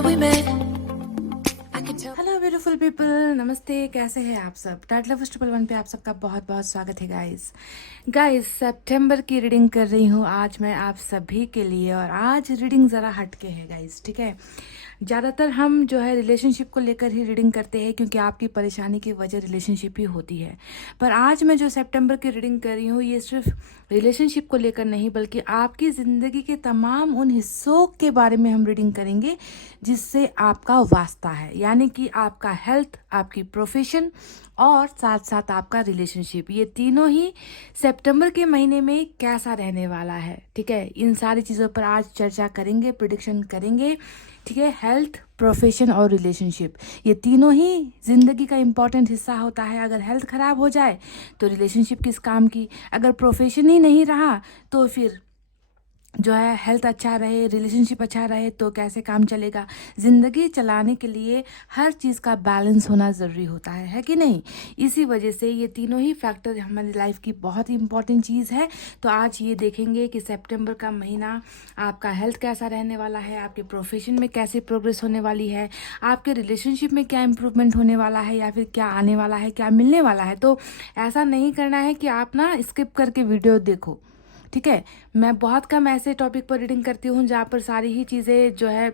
remember we met. I can tell. Hello beautiful people, नमस्ते। कैसे हैं आप सब? टाइटल ऑफ ट्रिपल वन पे आप सबका बहुत बहुत स्वागत है गाइस सितंबर की रीडिंग कर रही हूँ आज मैं आप सभी के लिए। और आज रीडिंग ज़रा हटके है गाइस, ठीक है। ज़्यादातर हम जो है रिलेशनशिप को लेकर ही रीडिंग करते हैं क्योंकि आपकी परेशानी की वजह रिलेशनशिप ही होती है। पर आज मैं जो सितंबर की रीडिंग कर रही हूँ ये सिर्फ रिलेशनशिप को लेकर नहीं बल्कि आपकी ज़िंदगी के तमाम उन हिस्सों के बारे में हम रीडिंग करेंगे जिससे आपका वास्ता है, यानी कि आपका हेल्थ, आपकी प्रोफेशन और साथ साथ आपका रिलेशनशिप। ये तीनों ही सितंबर के महीने में कैसा रहने वाला है, ठीक है। इन सारी चीज़ों पर आज चर्चा करेंगे, प्रिडिक्शन करेंगे, ठीक है। हेल्थ, प्रोफेशन और रिलेशनशिप ये तीनों ही ज़िंदगी का इम्पॉर्टेंट हिस्सा होता है। अगर हेल्थ ख़राब हो जाए तो रिलेशनशिप किस काम की, अगर प्रोफेशन ही नहीं रहा तो फिर जो है हेल्थ अच्छा रहे, रिलेशनशिप अच्छा रहे तो कैसे काम चलेगा। ज़िंदगी चलाने के लिए हर चीज़ का बैलेंस होना ज़रूरी होता है कि नहीं। इसी वजह से ये तीनों ही फैक्टर हमारी लाइफ की बहुत ही इंपॉर्टेंट चीज़ है। तो आज ये देखेंगे कि सितंबर का महीना आपका हेल्थ कैसा रहने वाला है, आपके प्रोफेशन में कैसे प्रोग्रेस होने वाली है, आपके रिलेशनशिप में क्या इम्प्रूवमेंट होने वाला है या फिर क्या आने वाला है, क्या मिलने वाला है। तो ऐसा नहीं करना है कि आप ना स्किप करके वीडियो देखो, ठीक है। मैं बहुत कम ऐसे टॉपिक पर रीडिंग करती हूँ जहाँ पर सारी ही चीज़ें जो है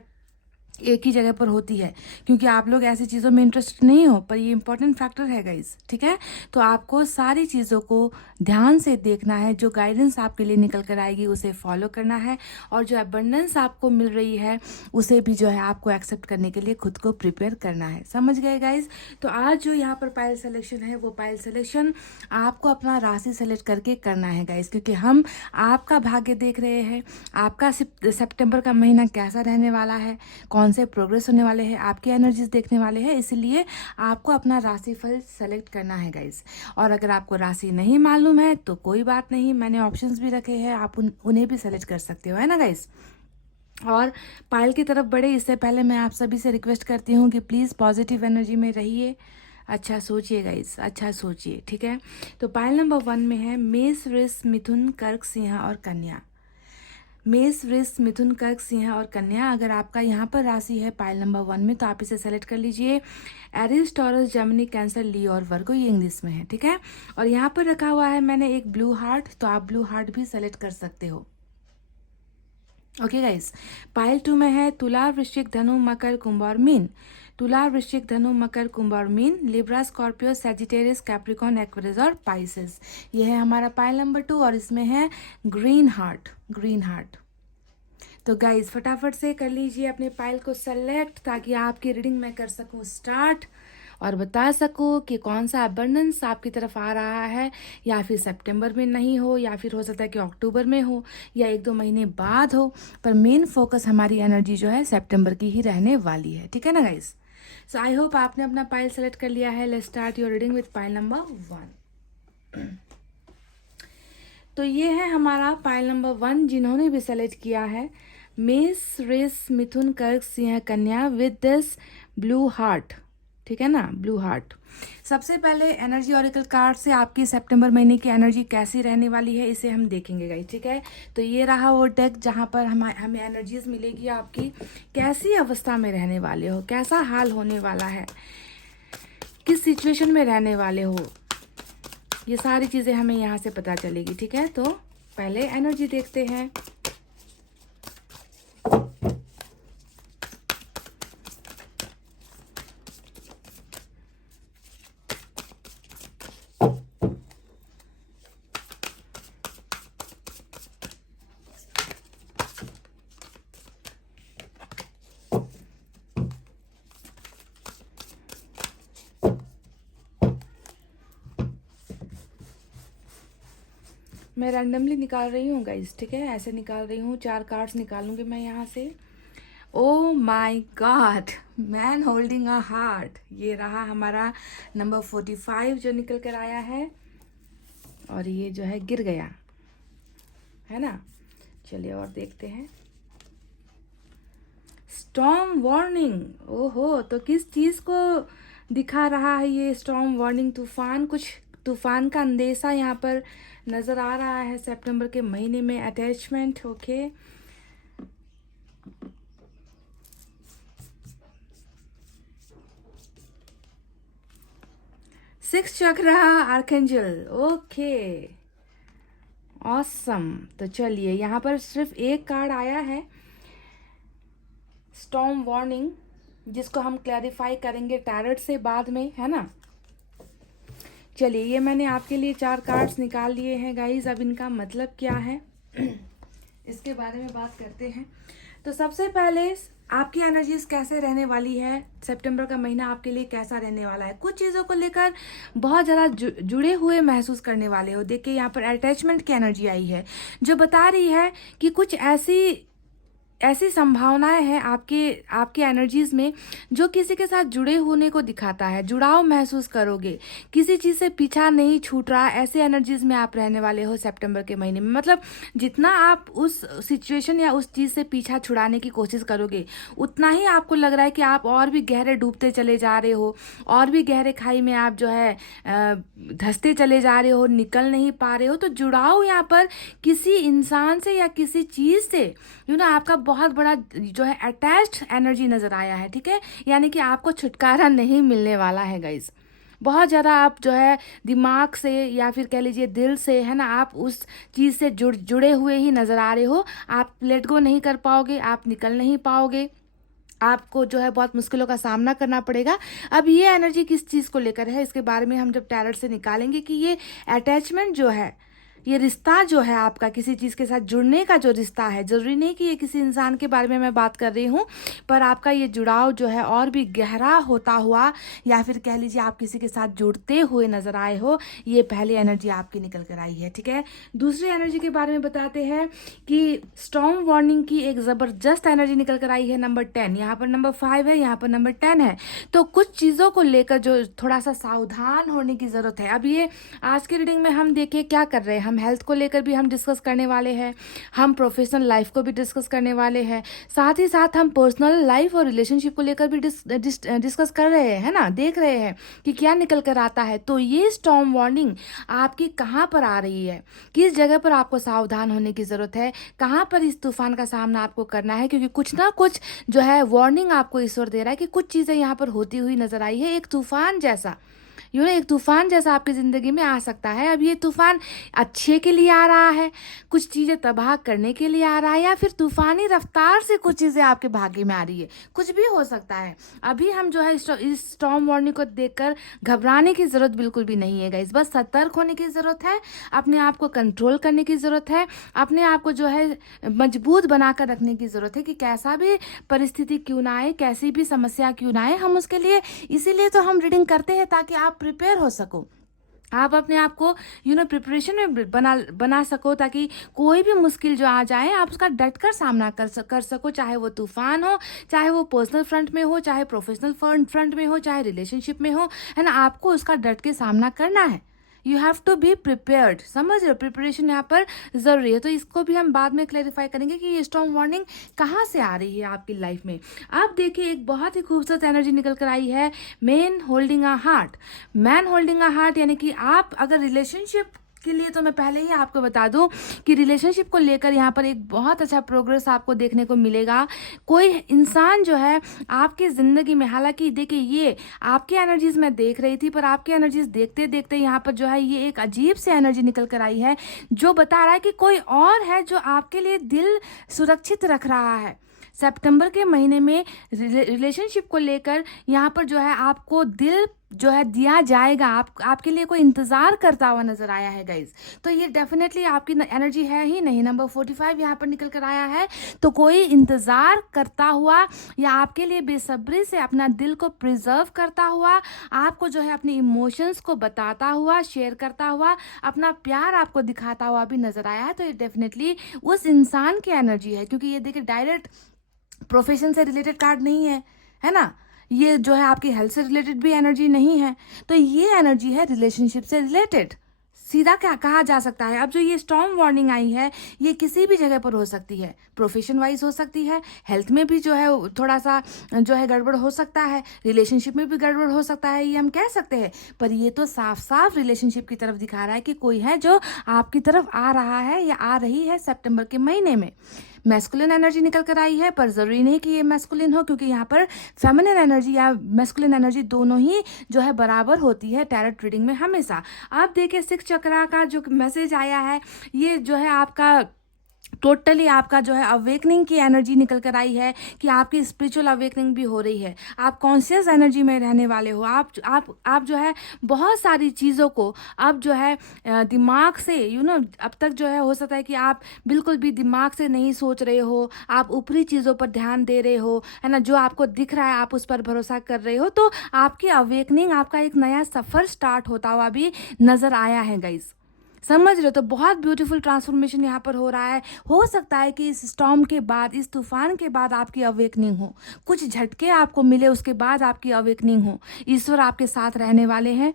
एक ही जगह पर होती है, क्योंकि आप लोग ऐसी चीज़ों में इंटरेस्ट नहीं हो। पर ये इंपॉर्टेंट फैक्टर है गाइस, ठीक है। तो आपको सारी चीज़ों को ध्यान से देखना है, जो गाइडेंस आपके लिए निकल कर आएगी उसे फॉलो करना है और जो अबंडेंस आपको मिल रही है उसे भी जो है आपको एक्सेप्ट करने के लिए खुद को प्रिपेयर करना है। समझ गए गाइस? तो आज जो यहाँ पर पाइल सिलेक्शन है वो पाइल सिलेक्शन आपको अपना राशि सेलेक्ट करके करना है गाइस, क्योंकि हम आपका भाग्य देख रहे हैं। आपका सितंबर का महीना कैसा रहने वाला है, कौन से प्रोग्रेस होने वाले हैं, आपकी एनर्जीज देखने वाले हैं, इसलिए आपको अपना राशिफल सेलेक्ट करना है गाइस। और अगर आपको राशि नहीं मालूम है तो कोई बात नहीं, मैंने ऑप्शंस भी रखे हैं, आप उन्हें भी सेलेक्ट कर सकते हो, है ना गाइस। और पायल की तरफ बढ़े इससे पहले मैं आप सभी से रिक्वेस्ट करती हूँ कि प्लीज़ पॉजिटिव एनर्जी में रहिए, अच्छा सोचिए गाइस, अच्छा सोचिए, ठीक है। तो पायल नंबर 1 में है मेष, वृष, मिथुन, कर्क, सिंह और कन्या। मेष, वृष, मिथुन, कर्क, सिंह और कन्या। अगर आपका यहाँ पर राशि है पाइल नंबर 1 में तो आप इसे सेलेक्ट कर लीजिए। एरिस, टॉरस, जेमिनी, कैंसर, ली और वर्गो, ये इंग्लिश में है, ठीक है। और यहाँ पर रखा हुआ है मैंने एक ब्लू हार्ट, तो आप ब्लू हार्ट भी सेलेक्ट कर सकते हो। ओके गाइस, पाइल 2 में है तुला, वृश्चिक, धनु, मकर, कुंभ और मीन। तुला, वृश्चिक, धनु, मकर, कुंभ और mean, Libra, Scorpio, Sagittarius, Capricorn, Aquarius और पाइसेस। ये है हमारा पाइल नंबर 2 और इसमें है ग्रीन हार्ट, ग्रीन हार्ट। तो गाइज फटाफट से कर लीजिए अपने पाइल को सेलेक्ट ताकि आपकी रीडिंग मैं कर सकूं स्टार्ट और बता सकूं कि कौन सा अबंडेंस आपकी तरफ आ रहा है, या फिर सितंबर में नहीं हो, या फिर हो सकता है कि अक्टूबर में हो या 1-2 महीने बाद हो। पर मेन फोकस हमारी एनर्जी जो है सितंबर की ही रहने वाली है, ठीक है ना गाइज। सो आई होप आपने अपना पाइल सेलेक्ट कर लिया है। Let's start your reading with pile number 1। तो ये है हमारा पाइल नंबर 1 जिन्होंने भी सेलेक्ट किया है मेष, वृष, मिथुन, कर्क, सिंह, कन्या विद दिस ब्लू हार्ट, ठीक है ना, ब्लू हार्ट। सबसे पहले एनर्जी ऑरिकल कार्ड से आपकी सितंबर महीने की एनर्जी कैसी रहने वाली है इसे हम देखेंगे गाइस, ठीक है। तो ये रहा वो डेक जहाँ पर हमें एनर्जीज मिलेगी आपकी कैसी अवस्था में रहने वाले हो, कैसा हाल होने वाला है, किस सिचुएशन में रहने वाले हो, ये सारी चीज़ें हमें यहाँ से पता चलेगी, ठीक है। तो पहले एनर्जी देखते हैं। मैं रैंडमली निकाल रही हूँ गाइस, ठीक है, ऐसे निकाल रही हूँ, 4 कार्ड्स निकालूंगी मैं यहाँ से। ओ my God, man holding a heart, ये रहा हमारा नंबर 45 जो निकल कर आया है और ये जो है गिर गया, है ना। चलिए और देखते हैं। स्टॉर्म वार्निंग, ओहो, तो किस चीज़ को दिखा रहा है ये स्टॉर्म वार्निंग? तूफान, कुछ तूफान का अंदेशा यहाँ पर नज़र आ रहा है सितंबर के महीने में। Attachment, okay. सिक्स चक्रा आर्कएंजल, ओके, ऑसम। तो चलिए यहाँ पर सिर्फ एक कार्ड आया है, स्टॉर्म वार्निंग, जिसको हम क्लैरिफाई करेंगे टैरोट से बाद में, है ना। चलिए ये मैंने आपके लिए 4 कार्ड्स निकाल लिए हैं गाइज। अब इनका मतलब क्या है इसके बारे में बात करते हैं। तो सबसे पहले आपकी एनर्जीज कैसे रहने वाली है, सितंबर का महीना आपके लिए कैसा रहने वाला है। कुछ चीज़ों को लेकर बहुत ज़्यादा जुड़े हुए महसूस करने वाले हो। देखिए यहाँ पर अटैचमेंट की एनर्जी आई है, जो बता रही है कि कुछ ऐसी संभावनाएं हैं आपके एनर्जीज में, जो किसी के साथ जुड़े होने को दिखाता है। जुड़ाव महसूस करोगे, किसी चीज़ से पीछा नहीं छूट रहा, ऐसे एनर्जीज में आप रहने वाले हो सितंबर के महीने में। मतलब जितना आप उस सिचुएशन या उस चीज़ से पीछा छुड़ाने की कोशिश करोगे, उतना ही आपको लग रहा है कि आप और भी गहरे डूबते चले जा रहे हो, और भी गहरे खाई में आप जो है धंसते चले जा रहे हो, निकल नहीं पा रहे हो। तो जुड़ाव यहाँ पर किसी इंसान से या किसी चीज़ से आपका बहुत बड़ा जो है अटैच्ड एनर्जी नजर आया है, ठीक है। यानी कि आपको छुटकारा नहीं मिलने वाला है गाइज। बहुत ज़्यादा आप जो है दिमाग से या फिर कह लीजिए दिल से, है ना, आप उस चीज़ से जुड़े हुए ही नज़र आ रहे हो। आप लेट गो नहीं कर पाओगे, आप निकल नहीं पाओगे, आपको जो है बहुत मुश्किलों का सामना करना पड़ेगा। अब ये एनर्जी किस चीज़ को लेकर है, इसके बारे में हम जब टैरोट से निकालेंगे कि ये अटैचमेंट जो है, ये रिश्ता जो है आपका किसी चीज़ के साथ जुड़ने का जो रिश्ता है, ज़रूरी नहीं कि ये किसी इंसान के बारे में मैं बात कर रही हूँ, पर आपका ये जुड़ाव जो है और भी गहरा होता हुआ, या फिर कह लीजिए आप किसी के साथ जुड़ते हुए नजर आए हो, ये पहली एनर्जी आपकी निकल कर आई है, ठीक है। दूसरी एनर्जी के बारे में बताते हैं कि स्टॉर्म वार्निंग की एक ज़बरदस्त एनर्जी निकल कर आई है, नंबर 10। यहाँ पर नंबर 5 है, यहाँ पर नंबर 10 है। तो कुछ चीज़ों को लेकर जो थोड़ा सा सावधान होने की ज़रूरत है। अब ये आज की रीडिंग में हम देखिए क्या कर रहे हैं, हम हेल्थ को लेकर भी हम डिस्कस करने वाले हैं, हम प्रोफेशनल लाइफ को भी डिस्कस करने वाले हैं, साथ ही साथ हम पर्सनल लाइफ और रिलेशनशिप को लेकर भी डिस्कस कर रहे हैं, है ना। देख रहे हैं कि क्या निकल कर आता है। तो ये स्टॉर्म वार्निंग आपकी कहाँ पर आ रही है, किस जगह पर आपको सावधान होने की ज़रूरत है, कहाँ पर इस तूफान का सामना आपको करना है, क्योंकि कुछ ना कुछ जो है वार्निंग आपको ईश्वर दे रहा है कि कुछ चीज़ें यहाँ पर होती हुई नजर आई है। एक तूफान जैसा एक तूफान जैसा आपकी ज़िंदगी में आ सकता है। अब ये तूफान अच्छे के लिए आ रहा है, कुछ चीज़ें तबाह करने के लिए आ रहा है, या फिर तूफानी रफ्तार से कुछ चीज़ें आपके भाग्य में आ रही है, कुछ भी हो सकता है। अभी हम जो है इस स्टॉर्म वार्निंग को देखकर घबराने की ज़रूरत बिल्कुल भी नहीं है गाइस। बस सतर्क होने की ज़रूरत है, अपने आप को कंट्रोल करने की ज़रूरत है, अपने आप को जो है मजबूत बनाकर रखने की ज़रूरत है कि कैसा भी परिस्थिति क्यों ना आए, कैसी भी समस्या क्यों ना आए, हम उसके लिए इसीलिए तो हम रीडिंग करते हैं, ताकि आप प्रिपेयर हो सको, आप अपने आप को प्रिपरेशन में बना सको, ताकि कोई भी मुश्किल जो आ जाए आप उसका डट कर सामना कर सको। चाहे वो तूफान हो, चाहे वो पर्सनल फ्रंट में हो, चाहे प्रोफेशनल फ्रंट में हो, चाहे रिलेशनशिप में हो, है ना, आपको उसका डट के सामना करना है। You have to be prepared, समझ रहे हो, प्रिपरेशन यहाँ पर ज़रूरी है। तो इसको भी हम बाद में क्लैरिफाई करेंगे कि ये स्टॉर्म वार्निंग कहाँ से आ रही है आपकी लाइफ में। अब देखिए एक बहुत ही खूबसूरत एनर्जी निकल कर आई है, man holding a heart. Man holding a heart यानी कि आप अगर रिलेशनशिप के लिए, तो मैं पहले ही आपको बता दूं कि रिलेशनशिप को लेकर यहाँ पर एक बहुत अच्छा प्रोग्रेस आपको देखने को मिलेगा। कोई इंसान जो है आपकी ज़िंदगी में, हालांकि देखिए ये आपकी एनर्जीज मैं देख रही थी, पर आपकी एनर्जीज देखते देखते यहाँ पर जो है ये एक अजीब सी एनर्जी निकल कर आई है, जो बता रहा है कि कोई और है जो आपके लिए दिल सुरक्षित रख रहा है। सितंबर के महीने में रिलेशनशिप को लेकर यहाँ पर जो है आपको दिल जो है दिया जाएगा, आपके लिए कोई इंतज़ार करता हुआ नजर आया है गाइज। तो ये डेफिनेटली आपकी एनर्जी है ही नहीं। नंबर 45 यहाँ पर निकल कर आया है, तो कोई इंतज़ार करता हुआ या आपके लिए बेसब्री से अपना दिल को प्रिजर्व करता हुआ, आपको जो है अपने इमोशंस को बताता हुआ, शेयर करता हुआ, अपना प्यार आपको दिखाता हुआ भी नजर आया है। तो ये डेफिनेटली उस इंसान की एनर्जी है, क्योंकि ये देखिए डायरेक्ट प्रोफेशन से रिलेटेड कार्ड नहीं है, है ना, ये जो है आपकी हेल्थ से रिलेटेड भी एनर्जी नहीं है। तो ये एनर्जी है रिलेशनशिप से रिलेटेड, सीधा क्या कहा जा सकता है। अब जो ये स्टॉर्म वार्निंग आई है, ये किसी भी जगह पर हो सकती है, प्रोफेशन वाइज हो सकती है, हेल्थ में भी जो है थोड़ा सा जो है गड़बड़ हो सकता है, रिलेशनशिप में भी गड़बड़ हो सकता है, ये हम कह सकते हैं। पर ये तो साफ साफ रिलेशनशिप की तरफ दिखा रहा है कि कोई है जो आपकी तरफ आ रहा है या आ रही है सितंबर के महीने में। मैस्कुलिन एनर्जी निकल कर आई है, पर ज़रूरी नहीं कि ये मैस्कुलिन हो, क्योंकि यहाँ पर फेमिनिन एनर्जी या मैस्कुलिन एनर्जी दोनों ही जो है बराबर होती है टैरोट रीडिंग में हमेशा। आप देखिए 6 चक्रा का जो मैसेज आया है, ये जो है आपका टोटली आपका जो है अवेकनिंग की एनर्जी निकल कर आई है कि आपकी स्पिरिचुअल अवेकनिंग भी हो रही है। आप कॉन्शियस एनर्जी में रहने वाले हो। आप जो है बहुत सारी चीज़ों को अब जो है दिमाग से अब तक जो है हो सकता है कि आप बिल्कुल भी दिमाग से नहीं सोच रहे हो, आप ऊपरी चीज़ों पर ध्यान दे रहे हो, है ना, जो आपको दिख रहा है आप उस पर भरोसा कर रहे हो। तो आपकी अवेकनिंग, आपका एक नया सफ़र स्टार्ट होता हुआ भी नज़र आया है गाइज, समझ रहे हो। तो बहुत ब्यूटीफुल ट्रांसफॉर्मेशन यहाँ पर हो रहा है। हो सकता है कि इस स्टॉर्म के बाद, इस तूफान के बाद आपकी अवेकनिंग हो, कुछ झटके आपको मिले, उसके बाद आपकी अवेकनिंग हो। ईश्वर आपके साथ रहने वाले हैं,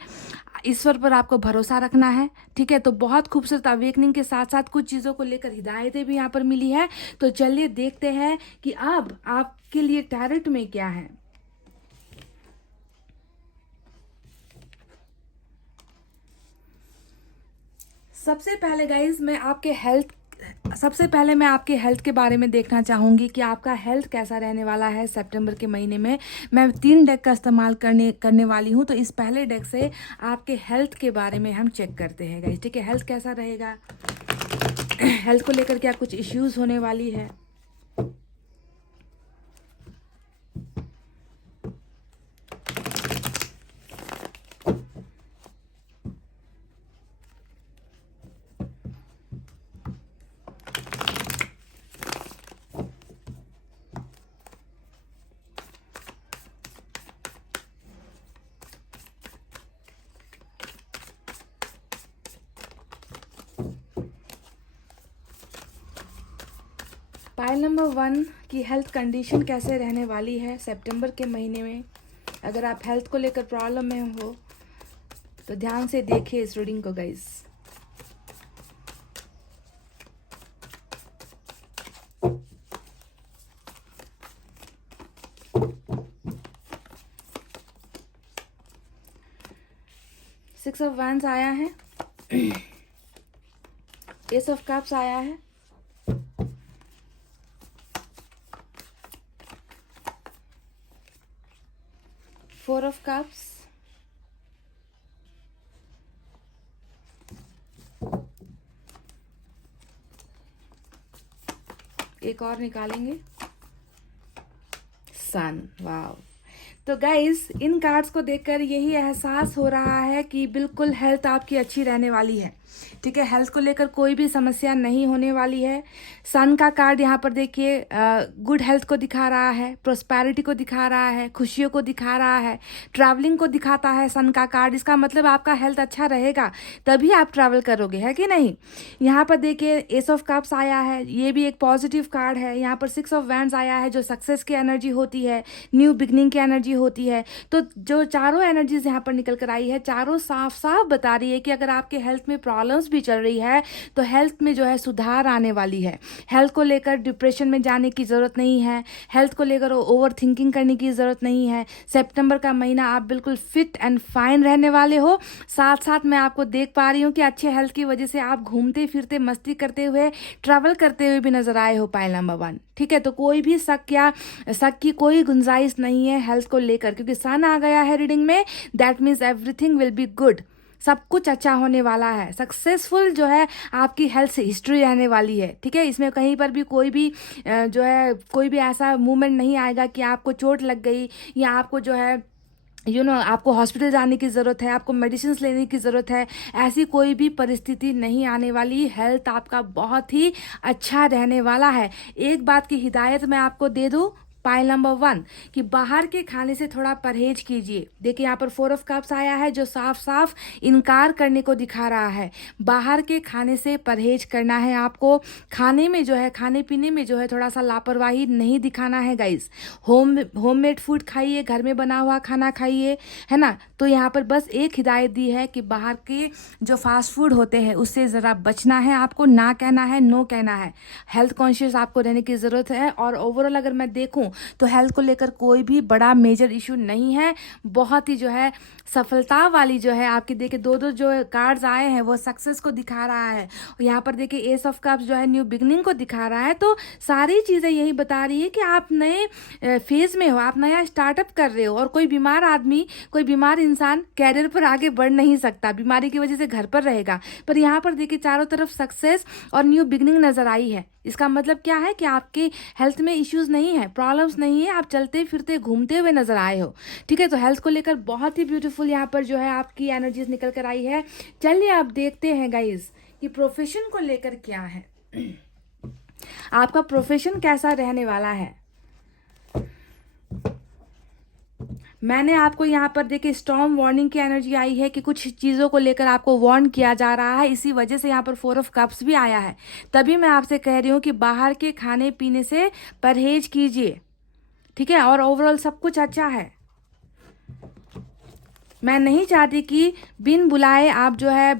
ईश्वर पर आपको भरोसा रखना है, ठीक है। तो बहुत खूबसूरत अवेकनिंग के साथ साथ कुछ चीज़ों को लेकर हिदायतें भी यहाँ पर मिली है। तो चलिए देखते हैं कि अब आपके लिए टैरोट में क्या है। सबसे पहले गाइज मैं आपके हेल्थ के बारे में देखना चाहूँगी कि आपका हेल्थ कैसा रहने वाला है सितंबर के महीने में। मैं 3 डेक का इस्तेमाल करने वाली हूँ। तो इस पहले डेक से आपके हेल्थ के बारे में हम चेक करते हैं गाइज, ठीक है। हेल्थ कैसा रहेगा, हेल्थ को लेकर क्या कुछ इश्यूज़ होने वाली है। पाइल नंबर 1 की हेल्थ कंडीशन कैसे रहने वाली है सितंबर के महीने में। अगर आप हेल्थ को लेकर प्रॉब्लम में हो तो ध्यान से देखिए इस रीडिंग को गाइस। सिक्स ऑफ वैंड्स आया है, एस ऑफ कप्स आया है, फोर ऑफ कप्स, एक और निकालेंगे, सन। वाव। तो गाइस इन कार्ड्स को देखकर यही एहसास हो रहा है कि बिल्कुल हेल्थ आपकी अच्छी रहने वाली है, ठीक है। हेल्थ को लेकर कोई भी समस्या नहीं होने वाली है। सन का कार्ड यहाँ पर देखिए गुड हेल्थ को दिखा रहा है, प्रोस्पैरिटी को दिखा रहा है, खुशियों को दिखा रहा है, ट्रैवलिंग को दिखाता है सन का कार्ड। इसका मतलब आपका हेल्थ अच्छा रहेगा तभी आप ट्रैवल करोगे, है कि नहीं। यहाँ पर देखिए एस ऑफ कप्स आया है, ये भी एक पॉजिटिव कार्ड है। यहाँ पर सिक्स ऑफ वैंड्स आया है जो सक्सेस की एनर्जी होती है, न्यू बिगनिंग की एनर्जी होती है। तो जो चारों एनर्जीज यहाँ पर निकल कर आई है, चारों साफ साफ बता रही है कि अगर आपके हेल्थ में प्रॉब्लम्स भी चल रही है तो हेल्थ में जो है सुधार आने वाली है। हेल्थ को लेकर डिप्रेशन में जाने की ज़रूरत नहीं है, हेल्थ को लेकर ओवर थिंकिंग करने की ज़रूरत नहीं है। सितंबर का महीना आप बिल्कुल फिट एंड फाइन रहने वाले हो। साथ साथ मैं आपको देख पा रही हूँ कि अच्छे हेल्थ की वजह से आप घूमते फिरते, मस्ती करते हुए, ट्रैवल करते हुए भी नजर आए हो पाइल नंबर 1, ठीक है। तो कोई भी शक की कोई गुंजाइश नहीं है हेल्थ को लेकर, क्योंकि सन आ गया है रीडिंग में। That means everything will be good, सब कुछ अच्छा होने वाला है। सक्सेसफुल जो है आपकी हेल्थ से हिस्ट्री रहने वाली है, ठीक है। इसमें कहीं पर भी कोई भी जो है कोई भी ऐसा मूवमेंट नहीं आएगा कि आपको चोट लग गई या आपको जो है आपको हॉस्पिटल जाने की ज़रूरत है, आपको मेडिसिन लेने की ज़रूरत है। ऐसी कोई भी परिस्थिति नहीं आने वाली। हेल्थ आपका बहुत ही अच्छा रहने वाला है। एक बात की हिदायत मैं आपको दे दूँ पाइल नंबर 1 कि बाहर के खाने से थोड़ा परहेज कीजिए। देखिए यहाँ पर 4 ऑफ कप्स आया है जो साफ साफ इनकार करने को दिखा रहा है। बाहर के खाने से परहेज करना है आपको। खाने में जो है, खाने पीने में जो है थोड़ा सा लापरवाही नहीं दिखाना है गाइस। होममेड फूड खाइए, घर में बना हुआ खाना खाइए, है ना। तो यहाँ पर बस एक हिदायत दी है कि बाहर के जो फास्ट फूड होते हैं उससे ज़रा बचना है आपको। ना कहना है, नो कहना है। हेल्थ कॉन्शियस आपको रहने की ज़रूरत है। और ओवरऑल अगर मैं देखूँ तो हेल्थ को लेकर कोई भी बड़ा मेजर इशू नहीं है। बहुत ही जो है सफलता वाली जो है आपकी देखिए दो दो जो कार्ड्स आए हैं वो सक्सेस को दिखा रहा है, और यहाँ पर देखिए एस ऑफ कप्स जो है न्यू बिगनिंग को दिखा रहा है। तो सारी चीज़ें यही बता रही है कि आप नए फेज में हो, आप नया स्टार्टअप कर रहे हो। और कोई बीमार आदमी, कोई बीमार इंसान कैरियर पर आगे बढ़ नहीं सकता, बीमारी की वजह से घर पर रहेगा। पर यहाँ पर देखिए चारों तरफ सक्सेस और न्यू बिगनिंग नजर आई है। इसका मतलब क्या है कि आपके हेल्थ में इश्यूज नहीं है, प्रॉब्लम्स नहीं है, आप चलते फिरते घूमते हुए नजर आए हो। ठीक है, तो हेल्थ को लेकर बहुत ही ब्यूटीफुल यहाँ पर जो है आपकी एनर्जीज निकल कर आई है। चलिए अब देखते हैं गाइज कि प्रोफेशन को लेकर क्या है, आपका प्रोफेशन कैसा रहने वाला है। मैंने आपको यहाँ पर देखिए स्टॉर्म वार्निंग की एनर्जी आई है कि कुछ चीज़ों को लेकर आपको वार्न किया जा रहा है, इसी वजह से यहाँ पर 4 ऑफ कप्स भी आया है। तभी मैं आपसे कह रही हूँ कि बाहर के खाने पीने से परहेज कीजिए, ठीक है। और ओवरऑल सब कुछ अच्छा है। मैं नहीं चाहती कि बिन बुलाए आप जो है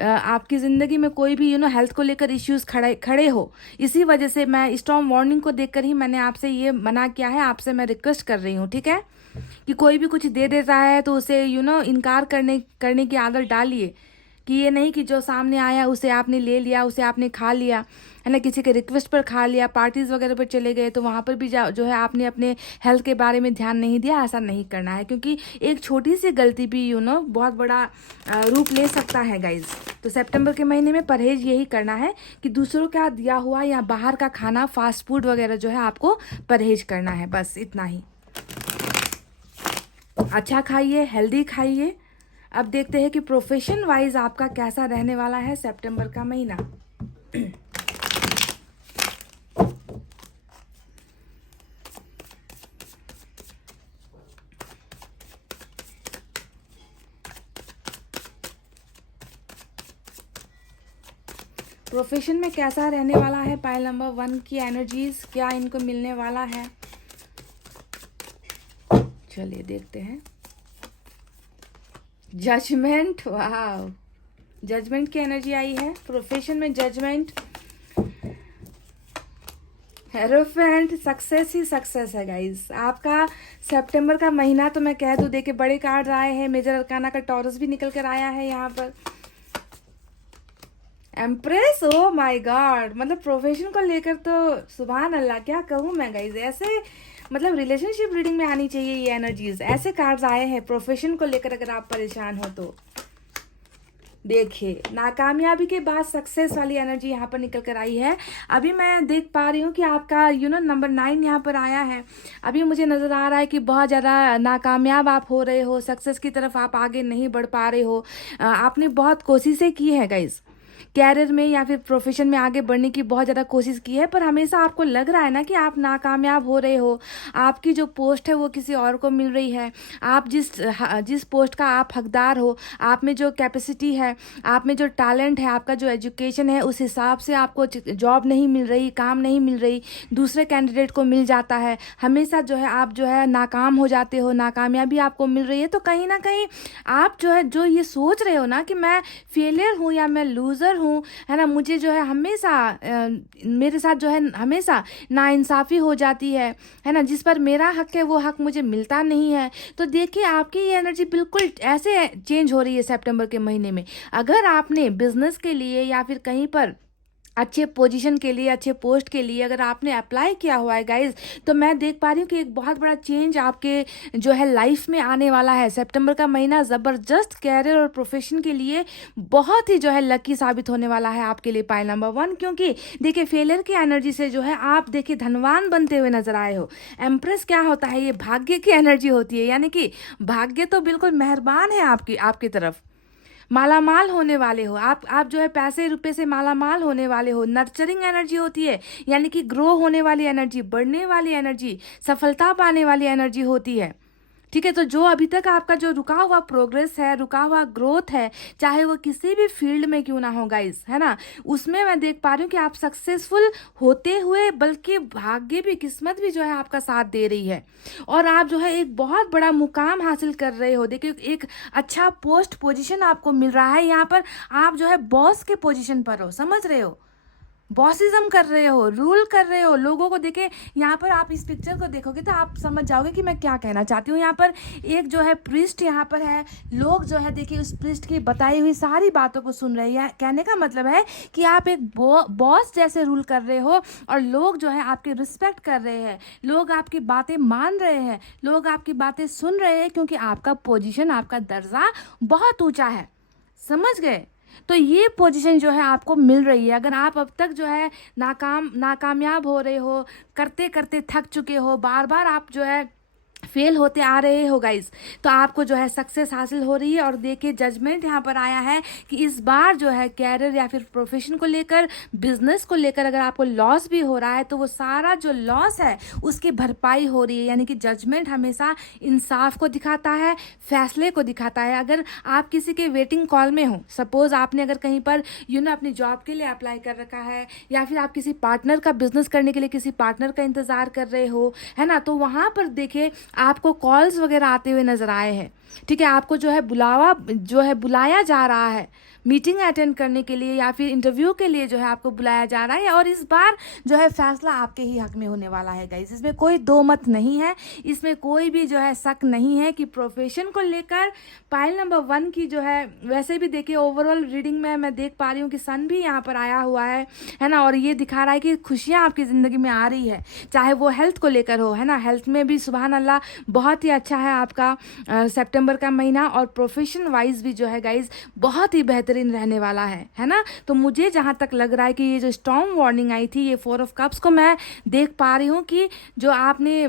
आपकी ज़िंदगी में कोई भी हेल्थ को लेकर इश्यूज खड़े हो। इसी वजह से मैं स्टॉर्म वार्निंग को देखकर ही मैंने आपसे ये मना किया है, आपसे मैं रिक्वेस्ट कर रही हूँ, ठीक है। कि कोई भी कुछ दे देता है तो उसे इनकार करने की आदत डालिए, कि ये नहीं कि जो सामने आया उसे आपने ले लिया, उसे आपने खा लिया, है ना, किसी के रिक्वेस्ट पर खा लिया, पार्टीज वगैरह पर चले गए तो वहाँ पर भी जो है आपने अपने हेल्थ के बारे में ध्यान नहीं दिया। ऐसा नहीं करना है, क्योंकि एक छोटी सी गलती भी बहुत बड़ा रूप ले सकता है गाइज। तो सितंबर के महीने में परहेज यही करना है कि दूसरों का दिया हुआ या बाहर का खाना, फास्ट फूड वगैरह जो है आपको परहेज करना है, बस इतना ही। अच्छा खाइए, हेल्दी खाइए। अब देखते हैं कि प्रोफेशन वाइज आपका कैसा रहने वाला है सितंबर का महीना। प्रोफेशन में कैसा रहने वाला है पाइल नंबर 1 की एनर्जीज, क्या इनको मिलने वाला है, चलिए देखते हैं। जजमेंट, वाह, जजमेंट की एनर्जी आई है प्रोफेशन में। जजमेंट, हेरोफेंट, सक्सेस ही सक्सेस है गाइस। आपका सितंबर का महीना तो मैं कह दूं, देखिए बड़े कार्ड आए हैं, मेजर अरकाना का टॉरस भी निकल कर आया है यहाँ पर। एम्प्रेस, ओ माय गॉड, मतलब प्रोफेशन को लेकर तो सुभान अल्लाह, क्या कहूँ मैं गाइस। ऐसे मतलब रिलेशनशिप रीडिंग में आनी चाहिए ये एनर्जीज। ऐसे कार्ड्स आए हैं प्रोफेशन को लेकर, अगर आप परेशान हो तो देखिए नाकामयाबी के बाद सक्सेस वाली एनर्जी यहाँ पर निकल कर आई है। अभी मैं देख पा रही हूँ कि आपका नंबर 9 यहाँ पर आया है। अभी मुझे नज़र आ रहा है कि बहुत ज़्यादा नाकामयाब आप हो रहे हो, सक्सेस की तरफ आप आगे नहीं बढ़ पा रहे हो। आपने बहुत कोशिशें की है गाइज, कैरियर में या फिर प्रोफेशन में आगे बढ़ने की बहुत ज़्यादा कोशिश की है, पर हमेशा आपको लग रहा है ना कि आप नाकामयाब हो रहे हो। आपकी जो पोस्ट है वो किसी और को मिल रही है। आप जिस पोस्ट का आप हकदार हो, आप में जो कैपेसिटी है, आप में जो टैलेंट है, आपका जो एजुकेशन है, उस हिसाब से आपको जॉब नहीं मिल रही, काम नहीं मिल रही, दूसरे कैंडिडेट को मिल जाता है। हमेशा जो है आप जो है नाकाम हो जाते हो, नाकामयाबी आपको मिल रही है। तो कहीं ना कहीं आप जो है जो ये सोच रहे हो ना कि मैं फेलियर हूँ या मैं लूज़र हूँ, है ना, मुझे जो है हमेशा मेरे साथ जो है हमेशा नाइंसाफ़ी हो जाती है ना, जिस पर मेरा हक है वो हक मुझे मिलता नहीं है। तो देखिए आपकी ये एनर्जी बिल्कुल ऐसे चेंज हो रही है सितंबर के महीने में। अगर आपने बिजनेस के लिए या फिर कहीं पर अच्छे पोजीशन के लिए, अच्छे पोस्ट के लिए अगर आपने अप्लाई किया हुआ है गाइज, तो मैं देख पा रही हूँ कि एक बहुत बड़ा चेंज आपके जो है लाइफ में आने वाला है। सितंबर का महीना ज़बरदस्त कैरियर और प्रोफेशन के लिए बहुत ही जो है लकी साबित होने वाला है आपके लिए पाइल नंबर 1, क्योंकि देखिए फेलियर की एनर्जी से जो है आप देखिए धनवान बनते हुए नजर आए हो। एम्प्रेस क्या होता है, ये भाग्य की एनर्जी होती है, यानी कि भाग्य तो बिल्कुल मेहरबान है आपकी तरफ। मालामाल होने वाले हो आप जो है पैसे रुपए से मालामाल होने वाले हो। नर्चरिंग एनर्जी होती है, यानी कि ग्रो होने वाली एनर्जी, बढ़ने वाली एनर्जी, सफलता पाने वाली एनर्जी होती है। ठीक है, तो जो अभी तक आपका जो रुका हुआ प्रोग्रेस है, रुका हुआ ग्रोथ है, चाहे वो किसी भी फील्ड में क्यों ना हो गाइस, है ना, उसमें मैं देख पा रही हूँ कि आप सक्सेसफुल होते हुए, बल्कि भाग्य भी, किस्मत भी जो है आपका साथ दे रही है, और आप जो है एक बहुत बड़ा मुकाम हासिल कर रहे हो। देखिए एक अच्छा पोजीशन आपको मिल रहा है, यहाँ पर आप जो है बॉस के पोजीशन पर हो, समझ रहे हो। बॉसिज्म कर रहे हो, रूल कर रहे हो लोगों को। देखे यहाँ पर आप इस पिक्चर को देखोगे तो आप समझ जाओगे कि मैं क्या कहना चाहती हूँ। यहाँ पर एक जो है प्रिस्ट यहाँ पर है, लोग जो है देखिए उस प्रिस्ट की बताई हुई सारी बातों को सुन रहे हैं। कहने का मतलब है कि आप एक बॉस जैसे रूल कर रहे हो और लोग जो है आपकी रिस्पेक्ट कर रहे हैं, लोग आपकी बातें मान रहे हैं, लोग आपकी बातें सुन रहे हैं, क्योंकि आपका पोजीशन, आपका दर्जा बहुत ऊंचा है। समझ गए? तो ये पोजीशन जो है आपको मिल रही है। अगर आप अब तक जो है नाकामयाब हो रहे हो, करते करते थक चुके हो, बार बार आप जो है फेल होते आ रहे हो गाइस, तो आपको जो है सक्सेस हासिल हो रही है। और देखिए जजमेंट यहाँ पर आया है कि इस बार जो है कैरियर या फिर प्रोफेशन को लेकर, बिजनेस को लेकर अगर आपको लॉस भी हो रहा है तो वो सारा जो लॉस है उसकी भरपाई हो रही है। यानी कि जजमेंट हमेशा इंसाफ को दिखाता है, फैसले को दिखाता है। अगर आप किसी के वेटिंग कॉल में हो, सपोज आपने अगर कहीं पर अपनी जॉब के लिए अप्लाई कर रखा है, या फिर आप किसी पार्टनर का बिजनेस करने के लिए किसी पार्टनर का इंतजार कर रहे हो, है ना, तो वहाँ पर देखिए आपको कॉल्स वगैरह आते हुए नजर आए हैं। ठीक है, आपको जो है बुलाया जा रहा है मीटिंग अटेंड करने के लिए या फिर इंटरव्यू के लिए जो है आपको बुलाया जा रहा है। और इस बार जो है फैसला आपके ही हक में होने वाला है गाइस, इसमें कोई दो मत नहीं है, इसमें कोई भी जो है शक नहीं है कि प्रोफेशन को लेकर पाइल नंबर 1 की जो है, वैसे भी देखिए ओवरऑल रीडिंग में मैं देख पा रही हूँ कि सन भी यहाँ पर आया हुआ है ना, और ये दिखा रहा है कि खुशियाँ आपकी ज़िंदगी में आ रही है, चाहे वो हेल्थ को लेकर हो, है ना। हेल्थ में भी सुभान अल्लाह बहुत ही अच्छा है आपका सितंबर का महीना, और प्रोफेशन वाइज भी जो है गाइज बहुत ही बेहतरीन रहने वाला है ना। तो मुझे जहाँ तक लग रहा है कि ये जो स्टॉर्म वार्निंग आई थी, ये 4 ऑफ कप्स को मैं देख पा रही हूँ कि जो आपने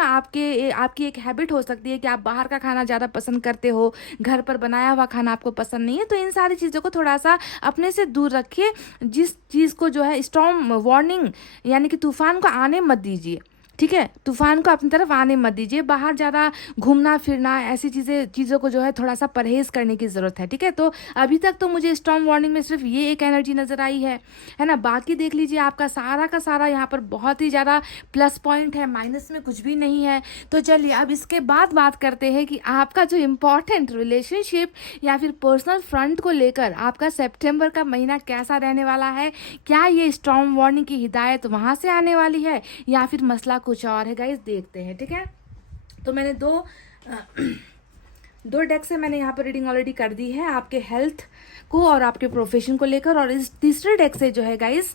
आपकी एक हैबिट हो सकती है कि आप बाहर का खाना ज़्यादा पसंद करते हो, घर पर बनाया हुआ खाना आपको पसंद नहीं है, तो इन सारी चीज़ों को थोड़ा सा अपने से दूर रखिए। जिस चीज़ को जो है स्टॉर्म वार्निंग यानी कि तूफान को आने मत दीजिए, ठीक है, तूफान को अपनी तरफ आने मत दीजिए। बाहर ज़्यादा घूमना फिरना ऐसी चीज़ों को जो है थोड़ा सा परहेज करने की ज़रूरत है, ठीक है। तो अभी तक तो मुझे स्टॉर्म वार्निंग में सिर्फ ये एक एनर्जी नज़र आई है ना। बाकी देख लीजिए आपका सारा का सारा यहाँ पर बहुत ही ज़्यादा प्लस पॉइंट है, माइनस में कुछ भी नहीं है। तो चलिए अब इसके बाद बात करते हैं कि आपका जो इम्पोर्टेंट रिलेशनशिप या फिर पर्सनल फ्रंट को लेकर आपका सितंबर का महीना कैसा रहने वाला है। क्या ये स्टॉर्म वार्निंग की हिदायत वहाँ से आने वाली है या फिर मसला कुछ और है गाइस, देखते हैं, ठीक है। तो मैंने दो डेक से मैंने यहाँ पर रीडिंग ऑलरेडी कर दी है आपके हेल्थ को और आपके प्रोफेशन को लेकर, और इस तीसरे डेक से जो है गाइस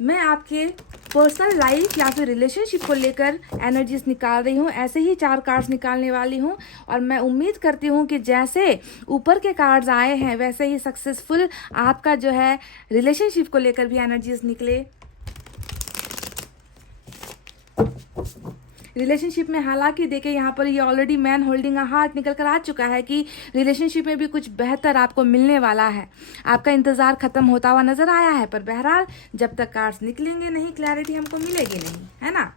मैं आपके पर्सनल लाइफ या फिर रिलेशनशिप को लेकर एनर्जीज निकाल रही हूँ। ऐसे ही 4 कार्ड्स निकालने वाली हूँ, और मैं उम्मीद करती हूँ कि जैसे ऊपर के कार्ड्स आए हैं वैसे ही सक्सेसफुल आपका जो है रिलेशनशिप को लेकर भी एनर्जीज निकले। रिलेशनशिप में हालांकि देखिए यहाँ पर ये already man holding a heart निकल कर आ चुका है कि रिलेशनशिप में भी कुछ बेहतर आपको मिलने वाला है। आपका इंतजार खत्म होता हुआ नजर आया है, पर बहरहाल जब तक कार्ड्स निकलेंगे नहीं क्लैरिटी हमको मिलेगी नहीं, है ना।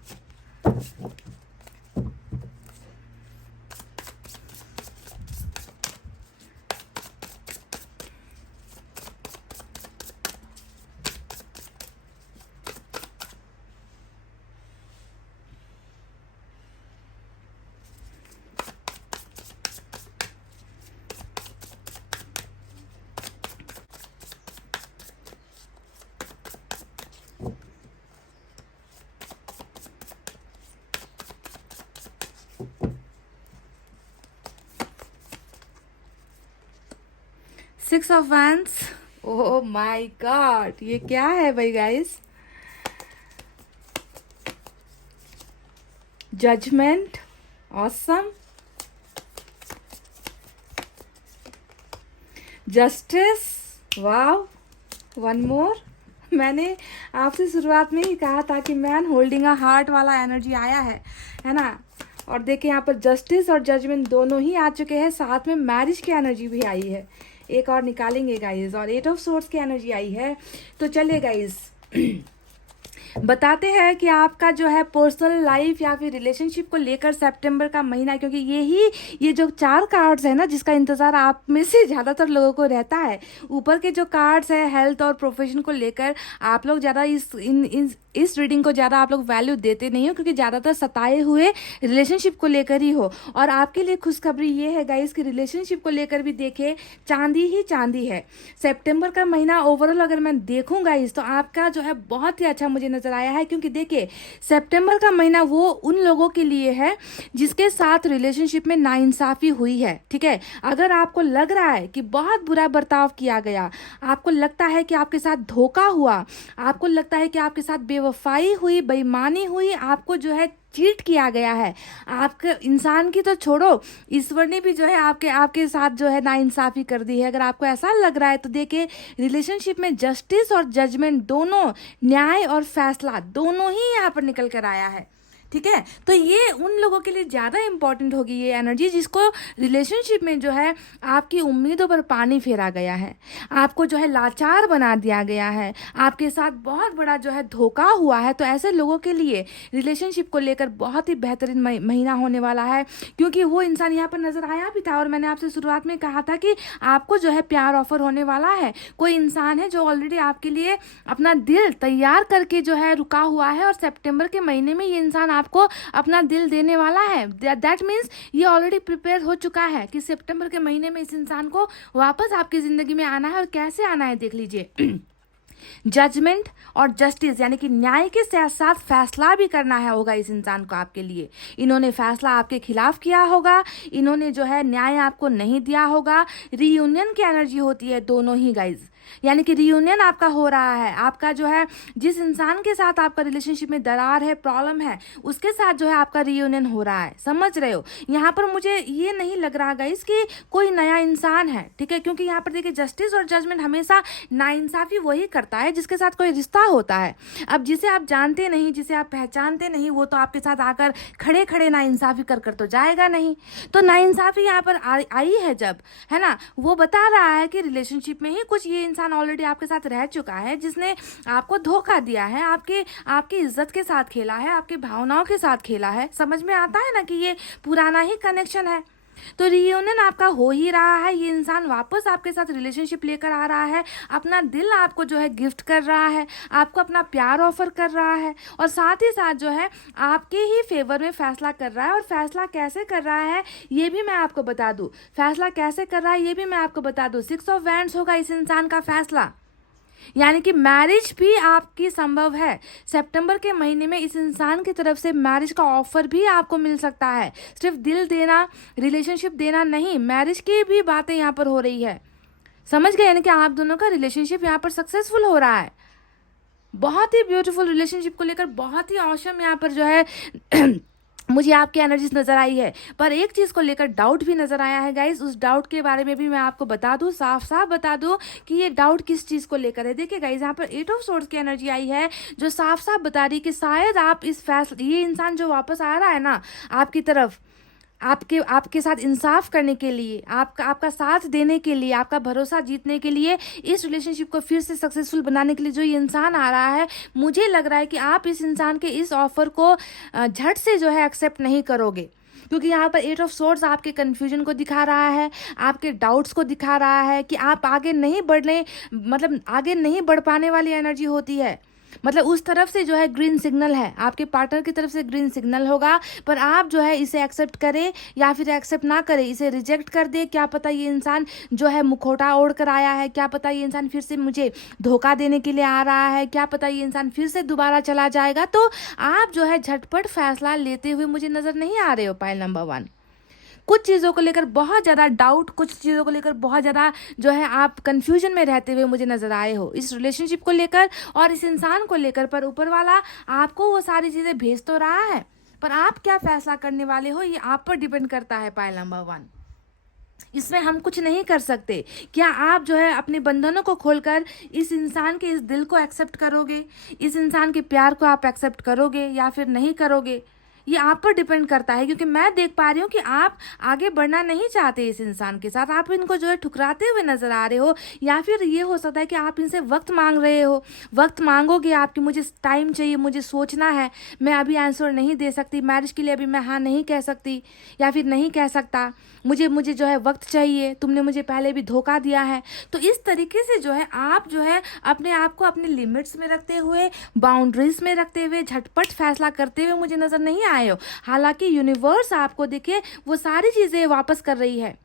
Six of wands, oh my God, ये क्या है भाई गाइस। जजमेंट, ऑसम, जस्टिस, वाव, वन मोर। मैंने आपसे शुरुआत में ही कहा था कि मैन होल्डिंग अ हार्ट वाला एनर्जी आया है ना। और देखिए यहाँ पर जस्टिस और जजमेंट दोनों ही आ चुके हैं, साथ में मैरिज की एनर्जी भी आई है। एक और निकालेंगे गाइस, और 8 ऑफ सोर्ड्स की एनर्जी आई है। तो चलिए गाइस बताते हैं कि आपका जो है पर्सनल लाइफ या फिर रिलेशनशिप को लेकर सितंबर का महीना, क्योंकि ये जो 4 कार्ड्स है ना, जिसका इंतज़ार आप में से ज़्यादातर लोगों को रहता है। ऊपर के जो कार्ड्स है हेल्थ और प्रोफेशन को लेकर, आप लोग ज़्यादा इस रीडिंग को ज़्यादा आप लोग वैल्यू देते नहीं हो, क्योंकि ज़्यादातर सताए हुए रिलेशनशिप को लेकर ही हो। और आपके लिए खुशखबरी ये है गाइस कि रिलेशनशिप को लेकर भी देखे चांदी ही चांदी है। सितंबर का महीना ओवरऑल अगर मैं देखूँ गाइस, तो आपका जो है बहुत ही अच्छा मुझे नज़र आया है। क्योंकि देखिए, सितंबर का महीना वो उन लोगों के लिए है जिसके साथ रिलेशनशिप में नाइंसाफ़ी हुई है। ठीक है, अगर आपको लग रहा है कि बहुत बुरा बर्ताव किया गया, आपको लगता है कि आपके साथ धोखा हुआ, आपको लगता है कि आपके साथ बेवफाई हुई, बेईमानी हुई, आपको जो है चीट किया गया है, आपके इंसान की तो छोड़ो, ईश्वर ने भी जो है आपके आपके साथ जो है नाइंसाफ़ी कर दी है। अगर आपको ऐसा लग रहा है तो देखिए, रिलेशनशिप में जस्टिस और जजमेंट दोनों, न्याय और फैसला दोनों ही यहाँ पर निकल कर आया है। ठीक है, तो ये उन लोगों के लिए ज़्यादा इंपॉर्टेंट होगी ये एनर्जी जिसको रिलेशनशिप में जो है आपकी उम्मीदों पर पानी फेरा गया है, आपको जो है लाचार बना दिया गया है, आपके साथ बहुत बड़ा जो है धोखा हुआ है। तो ऐसे लोगों के लिए रिलेशनशिप को लेकर बहुत ही बेहतरीन महीना होने वाला है। क्योंकि वो इंसान यहाँ पर नज़र आया भी था, और मैंने आपसे शुरुआत में कहा था कि आपको जो है प्यार ऑफर होने वाला है। कोई इंसान है जो ऑलरेडी आपके लिए अपना दिल तैयार करके जो है रुका हुआ है, और सितंबर के महीने में ये इंसान आपको अपना दिल देने वाला है। दैट मीन्स ये ऑलरेडी प्रिपेयर हो चुका है कि सितंबर के महीने में इस इंसान को वापस आपकी ज़िंदगी में आना है। और कैसे आना है देख लीजिए, जजमेंट और जस्टिस यानी कि न्याय के साथ साथ फैसला भी करना है होगा इस इंसान को आपके लिए। इन्होंने फैसला आपके खिलाफ किया होगा, इन्होंने जो है न्याय आपको नहीं दिया होगा। रीयूनियन की एनर्जी होती है दोनों ही गाइज, यानी कि रियूनियन आपका हो रहा है। आपका जो है जिस इंसान के साथ आपका रिलेशनशिप में दरार है, प्रॉब्लम है, उसके साथ जो है आपका रियूनियन हो रहा है। समझ रहे हो, यहाँ पर मुझे ये नहीं लग रहा गाइस कि कोई नया इंसान है। ठीक है, क्योंकि यहाँ पर देखिए, जस्टिस और जजमेंट हमेशा नाइंसाफ़ी वही करता है जिसके साथ कोई रिश्ता होता है। अब जिसे आप जानते नहीं, जिसे आप पहचानते नहीं, वो तो आपके साथ आकर खड़े खड़े नाइंसाफ़ी कर कर तो जाएगा नहीं। तो नाइंसाफ़ी यहाँ पर आई है जब, है ना, वो बता रहा है कि रिलेशनशिप में ही कुछ ये इंसान ऑलरेडी आपके साथ रह चुका है, जिसने आपको धोखा दिया है, आपकी इज्जत के साथ खेला है, आपकी भावनाओं के साथ खेला है। समझ में आता है ना कि ये पुराना ही कनेक्शन है। तो रियूनियन आपका हो ही रहा है, ये इंसान वापस आपके साथ रिलेशनशिप लेकर आ रहा है, अपना दिल आपको जो है गिफ्ट कर रहा है, आपको अपना प्यार ऑफर कर रहा है, और साथ ही साथ जो है आपके ही फेवर में फैसला कर रहा है। और फैसला कैसे कर रहा है ये भी मैं आपको बता दूं, 6 ऑफ वैंड्स होगा इस इंसान का फैसला, यानी कि मैरिज भी आपकी संभव है। सितंबर के महीने में इस इंसान की तरफ से मैरिज का ऑफर भी आपको मिल सकता है। सिर्फ दिल देना, रिलेशनशिप देना नहीं, मैरिज की भी बातें यहाँ पर हो रही है। समझ गए, यानी कि आप दोनों का रिलेशनशिप यहाँ पर सक्सेसफुल हो रहा है। बहुत ही ब्यूटीफुल रिलेशनशिप को लेकर बहुत ही ऑसम यहाँ पर जो है मुझे आपकी एनर्जीज नज़र आई है। पर एक चीज़ को लेकर डाउट भी नज़र आया है गाइस, उस डाउट के बारे में भी मैं आपको बता दूं, साफ साफ बता दूं कि ये डाउट किस चीज़ को लेकर है। देखिए गाइस, यहाँ पर 8 ऑफ सोर्ड्स की एनर्जी आई है, जो साफ साफ बता रही कि शायद आप इस फैसले, ये इंसान जो वापस आ रहा है ना आपकी तरफ, आपके साथ इंसाफ करने के लिए, आपका साथ देने के लिए, आपका भरोसा जीतने के लिए, इस रिलेशनशिप को फिर से सक्सेसफुल बनाने के लिए जो ये इंसान आ रहा है, मुझे लग रहा है कि आप इस इंसान के इस ऑफर को झट से जो है एक्सेप्ट नहीं करोगे। क्योंकि यहाँ पर 8 ऑफ सोर्ड्स आपके कन्फ्यूजन को दिखा रहा है, आपके डाउट्स को दिखा रहा है कि आप आगे नहीं बढ़ पाने वाली एनर्जी होती है। मतलब उस तरफ से जो है ग्रीन सिग्नल है, आपके पार्टनर की तरफ से ग्रीन सिग्नल होगा, पर आप जो है इसे एक्सेप्ट करें या फिर एक्सेप्ट ना करें, इसे रिजेक्ट कर दे। क्या पता ये इंसान जो है मुखौटा ओढ़ कर आया है, क्या पता ये इंसान फिर से मुझे धोखा देने के लिए आ रहा है, क्या पता ये इंसान फिर से दोबारा चला जाएगा। तो आप जो है झटपट फैसला लेते हुए मुझे नज़र नहीं आ रहे हो। पाइल नंबर 1, कुछ चीज़ों को लेकर बहुत ज़्यादा डाउट, कुछ चीज़ों को लेकर बहुत ज़्यादा जो है आप कंफ्यूजन में रहते हुए मुझे नज़र आए हो इस रिलेशनशिप को लेकर और इस इंसान को लेकर। पर ऊपर वाला आपको वो सारी चीज़ें भेज तो रहा है, पर आप क्या फैसला करने वाले हो ये आप पर डिपेंड करता है। पाइल नंबर 1, इसमें हम कुछ नहीं कर सकते। क्या आप जो है अपने बंधनों को खोलकर इस इंसान के इस दिल को एक्सेप्ट करोगे, इस इंसान के प्यार को आप एक्सेप्ट करोगे या फिर नहीं करोगे, ये आप पर डिपेंड करता है, क्योंकि मैं देख पा रही हूँ कि आप आगे बढ़ना नहीं चाहते इस इंसान के साथ, आप इनको जो है ठुकराते हुए नजर आ रहे हो, या फिर ये हो सकता है कि आप इनसे वक्त मांग रहे हो। वक्त मांगोगे आपकी, मुझे टाइम चाहिए, मुझे सोचना है, मैं अभी आंसर नहीं दे सकती, मैरिज के लिए अभी मैं हाँ नहीं कह सकती या फिर नहीं कह सकता, मुझे मुझे जो है वक्त चाहिए, तुमने मुझे पहले भी धोखा दिया है। तो इस तरीके से जो है आप जो है अपने आप को अपने लिमिट्स में रखते हुए, बाउंड्रीज में रखते हुए, झटपट फैसला करते हुए मुझे नज़र नहीं आए हो। हालांकि यूनिवर्स आपको देखिए वो सारी चीज़ें वापस कर रही है,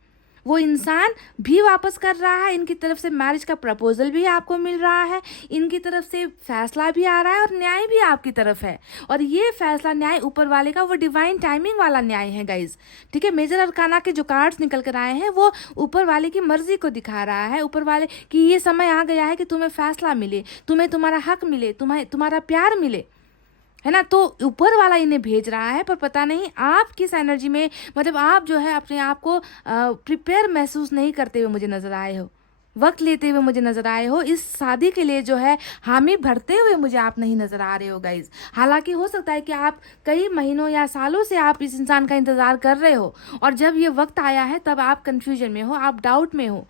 वो इंसान भी वापस कर रहा है, इनकी तरफ से मैरिज का प्रपोजल भी आपको मिल रहा है, इनकी तरफ से फैसला भी आ रहा है और न्याय भी आपकी तरफ है। और ये फैसला न्याय ऊपर वाले का वो डिवाइन टाइमिंग वाला न्याय है गाइज, ठीक है। मेजर अरकाना के जो कार्ड्स निकल कर आए हैं वो ऊपर वाले की मर्जी को दिखा रहा है, ऊपर वाले की ये समय आ गया है कि तुम्हें फैसला मिले, तुम्हें तुम्हारा हक मिले, तुम्हारा प्यार मिले, है ना। तो ऊपर वाला इन्हें भेज रहा है, पर पता नहीं आप किस एनर्जी में, मतलब आप जो है अपने आप को प्रिपेयर महसूस नहीं करते हुए मुझे नज़र आए हो, वक्त लेते हुए मुझे नज़र आए हो, इस शादी के लिए जो है हामी भरते हुए मुझे आप नहीं नज़र आ रहे हो गाइज। हालांकि हो सकता है कि आप कई महीनों या सालों से आप इस इंसान का इंतज़ार कर रहे हो, और जब ये वक्त आया है तब आप कन्फ्यूजन में हो, आप डाउट में हो,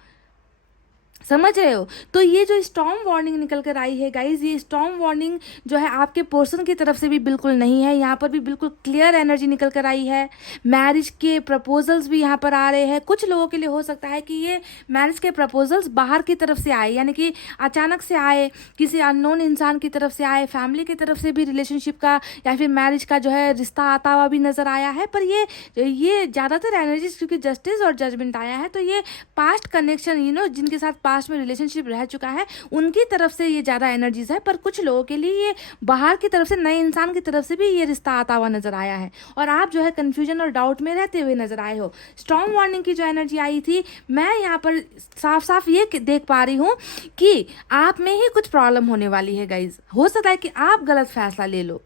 समझ रहे हो। तो ये जो स्टॉर्म वार्निंग निकल कर आई है गाइज, ये स्टॉर्म वार्निंग जो है आपके पर्सन की तरफ से भी बिल्कुल नहीं है, यहाँ पर भी बिल्कुल क्लियर एनर्जी निकल कर आई है। मैरिज के प्रपोजल्स भी यहाँ पर आ रहे हैं। कुछ लोगों के लिए हो सकता है कि ये मैरिज के प्रपोजल्स बाहर की तरफ से आए, यानी कि अचानक से आए, किसी अननोन इंसान की तरफ से आए, फैमिली की तरफ से भी रिलेशनशिप का या फिर मैरिज का जो है रिश्ता आता हुआ भी नजर आया है। पर ये ज़्यादातर एनर्जीज, क्योंकि जस्टिस और जजमेंट आया है, तो ये पास्ट कनेक्शन जिनके साथ पास्ट में रिलेशनशिप रह चुका है उनकी तरफ से ये ज़्यादा एनर्जीज है। पर कुछ लोगों के लिए ये बाहर की तरफ से, नए इंसान की तरफ से भी ये रिश्ता आता हुआ नजर आया है, और आप जो है कंफ्यूजन और डाउट में रहते हुए नजर आए हो। स्टॉर्म वार्निंग की जो एनर्जी आई थी, मैं यहाँ पर साफ साफ ये देख पा रही हूँ कि आप में ही कुछ प्रॉब्लम होने वाली है गाइज। हो सकता है कि आप गलत फैसला ले लो।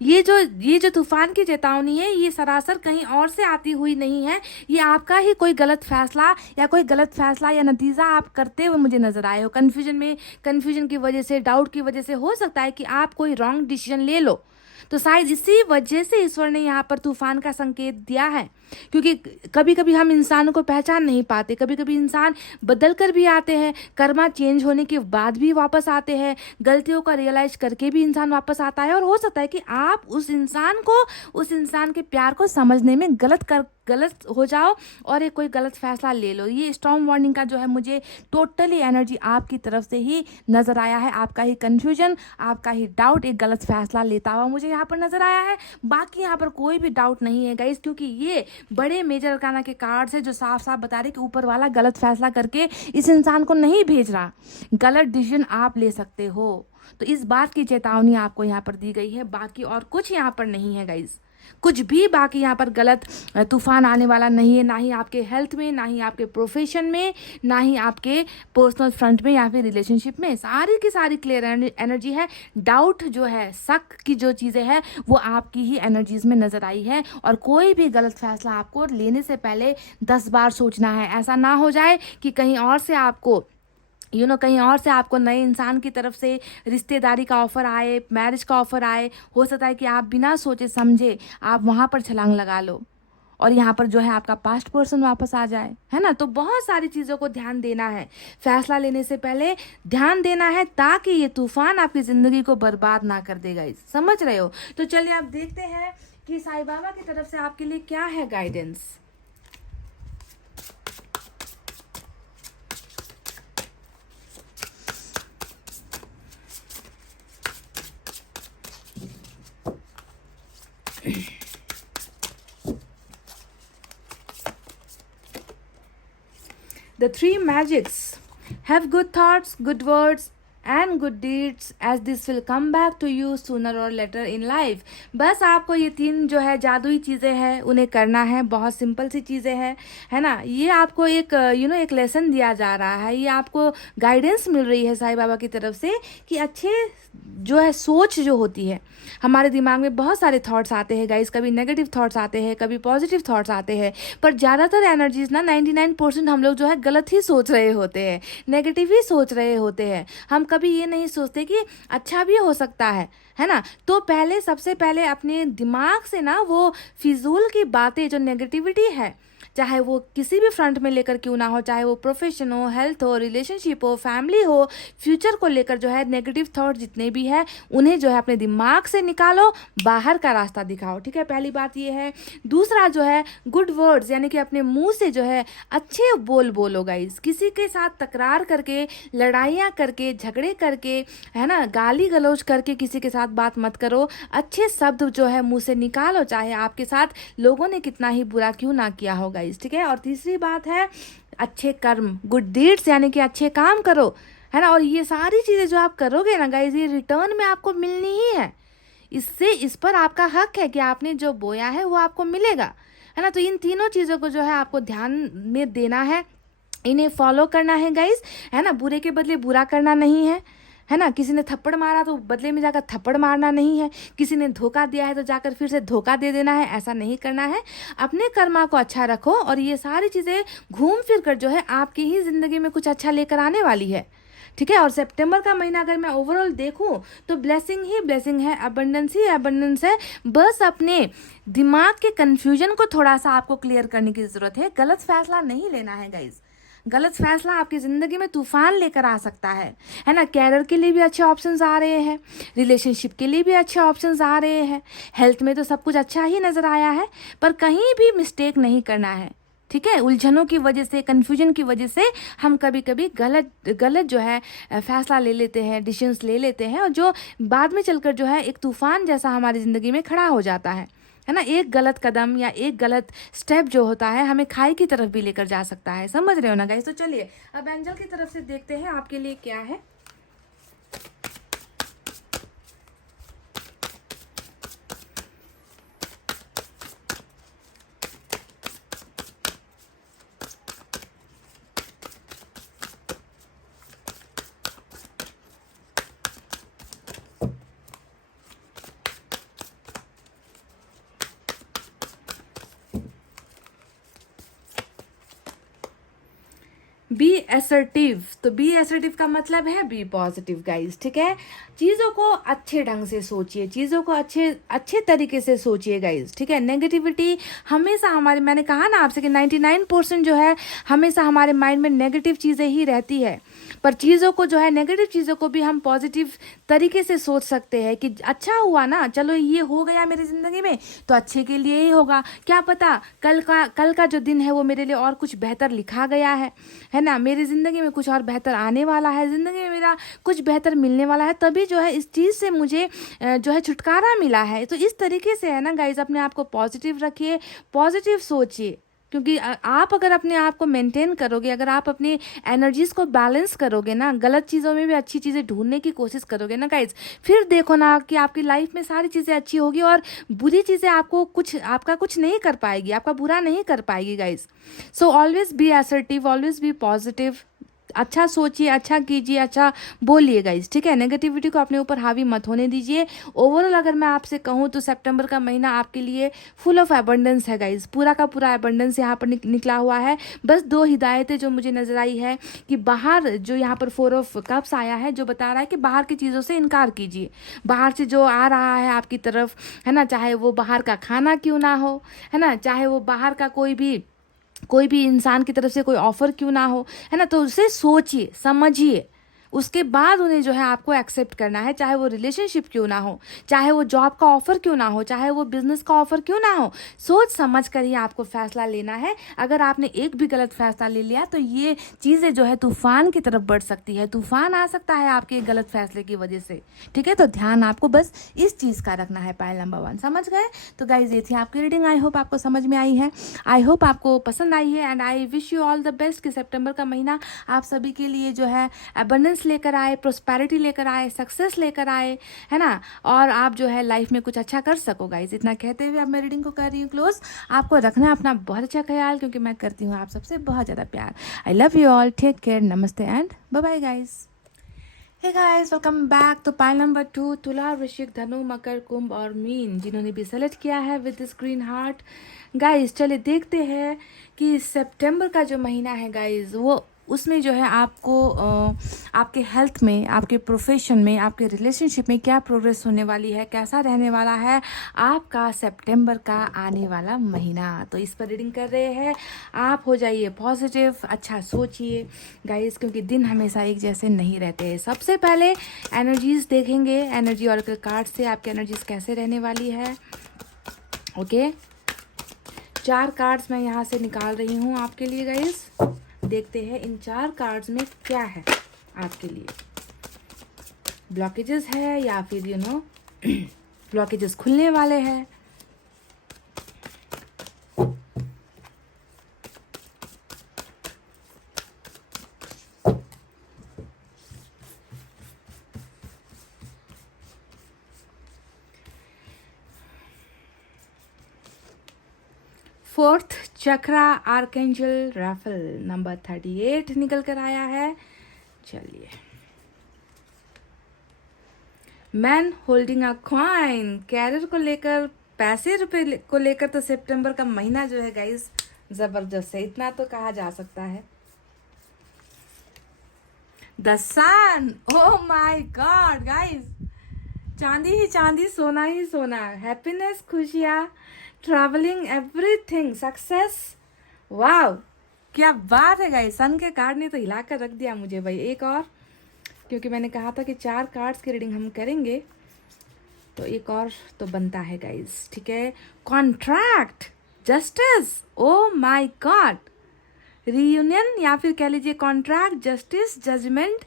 ये जो तूफान की चेतावनी है, ये सरासर कहीं और से आती हुई नहीं है, ये आपका ही कोई गलत फैसला या नतीजा आप करते हुए मुझे नजर आए हो। कन्फ्यूजन की वजह से, डाउट की वजह से हो सकता है कि आप कोई रॉन्ग डिसीजन ले लो। तो शायद इसी वजह से ईश्वर ने यहाँ पर तूफान का संकेत दिया है, क्योंकि कभी कभी हम इंसानों को पहचान नहीं पाते, कभी कभी इंसान बदल कर भी आते हैं, कर्मा चेंज होने के बाद भी वापस आते हैं, गलतियों का रियलाइज करके भी इंसान वापस आता है। और हो सकता है कि आप उस इंसान के प्यार को समझने में गलत हो जाओ और एक कोई गलत फैसला ले लो। ये स्टॉर्म वार्निंग का जो है मुझे टोटली एनर्जी आपकी तरफ से ही नज़र आया है। आपका ही कन्फ्यूजन, आपका ही डाउट एक गलत फैसला लेता हुआ मुझे यहाँ पर नज़र आया है। बाकी यहाँ पर कोई भी डाउट नहीं है गाइस, क्योंकि ये बड़े मेजर अरकाना के कार्ड्स है जो साफ साफ बता रहे कि ऊपर वाला गलत फैसला करके इस इंसान को नहीं भेज रहा, गलत डिसीजन आप ले सकते हो। तो इस बात की चेतावनी आपको यहाँ पर दी गई है, बाकी और कुछ यहाँ पर नहीं है गाइस। कुछ भी बाकी यहाँ पर गलत तूफान आने वाला नहीं है, ना ही आपके हेल्थ में, ना ही आपके प्रोफेशन में, ना ही आपके पर्सनल फ्रंट में या फिर रिलेशनशिप में। सारी की सारी क्लियर एनर्जी है। डाउट जो है, शक की जो चीज़ें हैं वो आपकी ही एनर्जीज में नज़र आई है। और कोई भी गलत फैसला आपको लेने से पहले 10 बार सोचना है। ऐसा ना हो जाए कि कहीं और से आपको नए इंसान की तरफ से रिश्तेदारी का ऑफ़र आए, मैरिज का ऑफ़र आए। हो सकता है कि आप बिना सोचे समझे आप वहाँ पर छलांग लगा लो और यहाँ पर जो है आपका पास्ट पर्सन वापस आ जाए, है ना। तो बहुत सारी चीज़ों को ध्यान देना है, फैसला लेने से पहले ध्यान देना है, ताकि ये तूफान आपकी ज़िंदगी को बर्बाद ना कर देगा। समझ रहे हो। तो चलिए आप देखते हैं कि साईं बाबा की तरफ से आपके लिए क्या है guidance. The three magics: have good thoughts, good words and good deeds, as this will come back to you sooner or later in life। बस आपको ये 3 जो है जादुई चीज़ें हैं उन्हें करना है। बहुत सिंपल सी चीज़ें हैं, है ना। ये आपको एक एक लेसन दिया जा रहा है, ये आपको गाइडेंस मिल रही है साईं बाबा की तरफ से कि अच्छे जो है सोच जो होती है, हमारे दिमाग में बहुत सारे थॉट्स आते हैं गाइस। कभी नेगेटिव थॉट्स आते हैं, कभी पॉजिटिव थॉट्स आते हैं, पर ज़्यादातर एनर्जीज ना 99% हम लोग जो है गलत ही सोच रहे होते हैं, नेगेटिव ही सोच रहे होते हैं। हम कभी ये नहीं सोचते कि अच्छा भी हो सकता है ना। तो पहले सबसे पहले अपने दिमाग से ना वो फिजूल की बातें, जो नेगेटिविटी है, चाहे वो किसी भी फ्रंट में लेकर क्यों ना हो, चाहे वो प्रोफेशन हो, हेल्थ हो, रिलेशनशिप हो, फैमिली हो, फ्यूचर को लेकर जो है नेगेटिव थॉट जितने भी है उन्हें जो है अपने दिमाग से निकालो, बाहर का रास्ता दिखाओ। ठीक है, पहली बात ये है। दूसरा जो है गुड वर्ड्स, यानी कि अपने मुंह से जो है अच्छे बोल बोलो गाइस। किसी के साथ तकरार करके, लड़ाइयाँ करके, झगड़े करके, है ना, गाली गलौज करके किसी के साथ बात मत करो। अच्छे शब्द जो है मुंह से निकालो, चाहे आपके साथ लोगों ने कितना ही बुरा क्यों ना किया हो गाइस। ठीक है, और तीसरी बात है अच्छे कर्म, गुड डीड्स, यानी कि अच्छे काम करो, है ना। और ये सारी चीज़ें जो आप करोगे ना गाइस, ये रिटर्न में आपको मिलनी ही है। इस पर आपका हक है कि आपने जो बोया है वो आपको मिलेगा, है ना। तो इन तीनों चीज़ों को जो है आपको ध्यान में देना है, इन्हें फॉलो करना है गाइस, है ना। बुरे के बदले बुरा करना नहीं है ना। किसी ने थप्पड़ मारा तो बदले में जाकर थप्पड़ मारना नहीं है। किसी ने धोखा दिया है तो जाकर फिर से धोखा दे देना है, ऐसा नहीं करना है। अपने कर्मा को अच्छा रखो और ये सारी चीज़ें घूम फिर कर जो है आपकी ही ज़िंदगी में कुछ अच्छा लेकर आने वाली है। ठीक है, और सितंबर का महीना अगर मैं ओवरऑल देखूं तो ब्लेसिंग ही ब्लेसिंग है, अबंडेंस ही अबंडेंस है। बस अपने दिमाग के कन्फ्यूजन को थोड़ा सा आपको क्लियर करने की ज़रूरत है। गलत फैसला नहीं लेना है गाइज। गलत फैसला आपकी ज़िंदगी में तूफान लेकर आ सकता है ना। कैरियर के लिए भी अच्छे ऑप्शंस आ रहे हैं, रिलेशनशिप के लिए भी अच्छे ऑप्शंस आ रहे हैं, हेल्थ में तो सब कुछ अच्छा ही नज़र आया है, पर कहीं भी मिस्टेक नहीं करना है। ठीक है, उलझनों की वजह से, कन्फ्यूजन की वजह से हम कभी कभी गलत जो है फैसला ले लेते हैं, डिसीजंस ले लेते हैं, और जो बाद में चलकर जो है एक तूफान जैसा हमारी ज़िंदगी में खड़ा हो जाता है ना। एक गलत कदम या एक गलत स्टेप जो होता है हमें खाई की तरफ भी लेकर जा सकता है। समझ रहे हो ना गाइस। तो चलिए अब एंजल की तरफ से देखते हैं आपके लिए क्या है। बी एसर्टिव, तो बी एसर्टिव का मतलब है बी पॉजिटिव गाइस। ठीक है, चीज़ों को अच्छे ढंग से सोचिए, चीज़ों को अच्छे तरीके से सोचिए गाइस। ठीक है, नेगेटिविटी हमेशा हमारे, मैंने कहा ना आपसे कि 99% जो है हमेशा हमारे माइंड में नेगेटिव चीज़ें ही रहती है, पर चीज़ों को जो है नेगेटिव चीज़ों को भी हम पॉजिटिव तरीके से सोच सकते हैं कि अच्छा हुआ ना, चलो ये हो गया मेरी ज़िंदगी में तो अच्छे के लिए ही होगा, क्या पता कल का जो दिन है वो मेरे लिए और कुछ बेहतर लिखा गया है ना। मेरी ज़िंदगी में कुछ और बेहतर आने वाला है, ज़िंदगी में मेरा कुछ बेहतर मिलने वाला है, तभी जो है इस चीज़ से मुझे जो है छुटकारा मिला है। तो इस तरीके से है ना गाइज, अपने आप को पॉजिटिव रखिए, पॉजिटिव सोचिए, क्योंकि आप अगर अपने आप को मेंटेन करोगे, अगर आप अपनी एनर्जीज को बैलेंस करोगे ना, गलत चीज़ों में भी अच्छी चीज़ें ढूंढने की कोशिश करोगे ना गाइज, फिर देखो ना कि आपकी लाइफ में सारी चीज़ें अच्छी होगी और बुरी चीज़ें आपका कुछ नहीं कर पाएगी, आपका बुरा नहीं कर पाएगी guys. So always be assertive, always be positive, अच्छा सोचिए, अच्छा कीजिए, अच्छा बोलिए गाइज। ठीक है, नेगेटिविटी को अपने ऊपर हावी मत होने दीजिए। ओवरऑल अगर मैं आपसे कहूँ तो सितंबर का महीना आपके लिए फुल ऑफ एबंडेंस है गाइज, पूरा का पूरा एबंडेंस यहाँ पर निकला हुआ है। बस 2 हिदायतें जो मुझे नजर आई है कि बाहर जो यहाँ पर 4 ऑफ कप्स आया है जो बता रहा है कि बाहर की चीज़ों से इनकार कीजिए, बाहर से जो आ रहा है आपकी तरफ, है ना, चाहे वो बाहर का खाना क्यों ना हो, है ना, चाहे वो बाहर का कोई भी इंसान की तरफ से कोई ऑफर क्यों ना हो, है ना, तो उसे सोचिए, समझिए, उसके बाद उन्हें जो है आपको एक्सेप्ट करना है। चाहे वो रिलेशनशिप क्यों ना हो, चाहे वो जॉब का ऑफर क्यों ना हो, चाहे वो बिजनेस का ऑफर क्यों ना हो, सोच समझ कर ही आपको फैसला लेना है। अगर आपने एक भी गलत फैसला ले लिया तो ये चीज़ें जो है तूफान की तरफ बढ़ सकती है, तूफान आ सकता है आपके गलत फैसले की वजह से। ठीक है, तो ध्यान आपको बस इस चीज़ का रखना है। पॉइंट नंबर 1 समझ गए। तो गाइज ये थी आपकी रीडिंग, आई होप आपको समझ में आई है, आई होप आपको पसंद आई है, and I wish you all the best कि सितंबर का महीना आप सभी के लिए जो है अबंडेंस लेकर आए, प्रोस्पेरिटी लेकर आए, सक्सेस लेकर आए, है ना, और आप जो है लाइफ में कुछ अच्छा कर सको गाइज। इतना कहते हुए अब मैं रीडिंग को कर रही हूँ क्लोज। आपको रखना अपना बहुत अच्छा ख्याल, क्योंकि मैं करती हूँ आप सबसे बहुत ज़्यादा प्यार। I love you all, take care, नमस्ते and bye bye guys. Hey guys, welcome back. तो पाइल नंबर 2 तुला, वृश्चिक, धनु, मकर, कुंभ और मीन, जिन्होंने भी सेलेक्ट किया है with this green heart. Guys चलिए देखते हैं कि सितंबर का जो महीना है गाइस वो उसमें जो है आपको आपके हेल्थ में, आपके प्रोफेशन में, आपके रिलेशनशिप में क्या प्रोग्रेस होने वाली है, कैसा रहने वाला है आपका सितंबर का आने वाला महीना। तो इस पर रीडिंग कर रहे हैं। आप हो जाइए पॉजिटिव, अच्छा सोचिए गाइस, क्योंकि दिन हमेशा एक जैसे नहीं रहते हैं। सबसे पहले एनर्जीज देखेंगे, एनर्जी ऑरेकल कार्ड से आपकी एनर्जीज कैसे रहने वाली है। ओके, 4 कार्ड्स मैं यहाँ से निकाल रही हूँ आपके लिए गाइस। देखते हैं इन 4 कार्ड्स में क्या है आपके लिए। ब्लॉकेजेस है या फिर ब्लॉकेजेस खुलने वाले हैं। Fourth chakra archangel Raphael number 38 निकल कर आया है। चलिए, man holding a coin, career को लेकर, पैसे रुपए को लेकर तो सितंबर का महीना जो है गाइस जबरदस्त है, इतना तो कहा जा सकता है। The sun, oh my God guys, चांदी ही चांदी, सोना ही सोना, हैप्पीनेस, खुशियाँ, ट्रैवलिंग, एवरीथिंग, सक्सेस। वाव, क्या बात है गाइस, सन के कार्ड ने तो हिला कर रख दिया मुझे भाई। एक और, क्योंकि मैंने कहा था कि 4 कार्ड्स की रीडिंग हम करेंगे, तो एक और तो बनता है गाइस, ठीक है। Contract, justice, O my God, reunion या फिर कह लीजिए कॉन्ट्रैक्ट, जस्टिस, जजमेंट,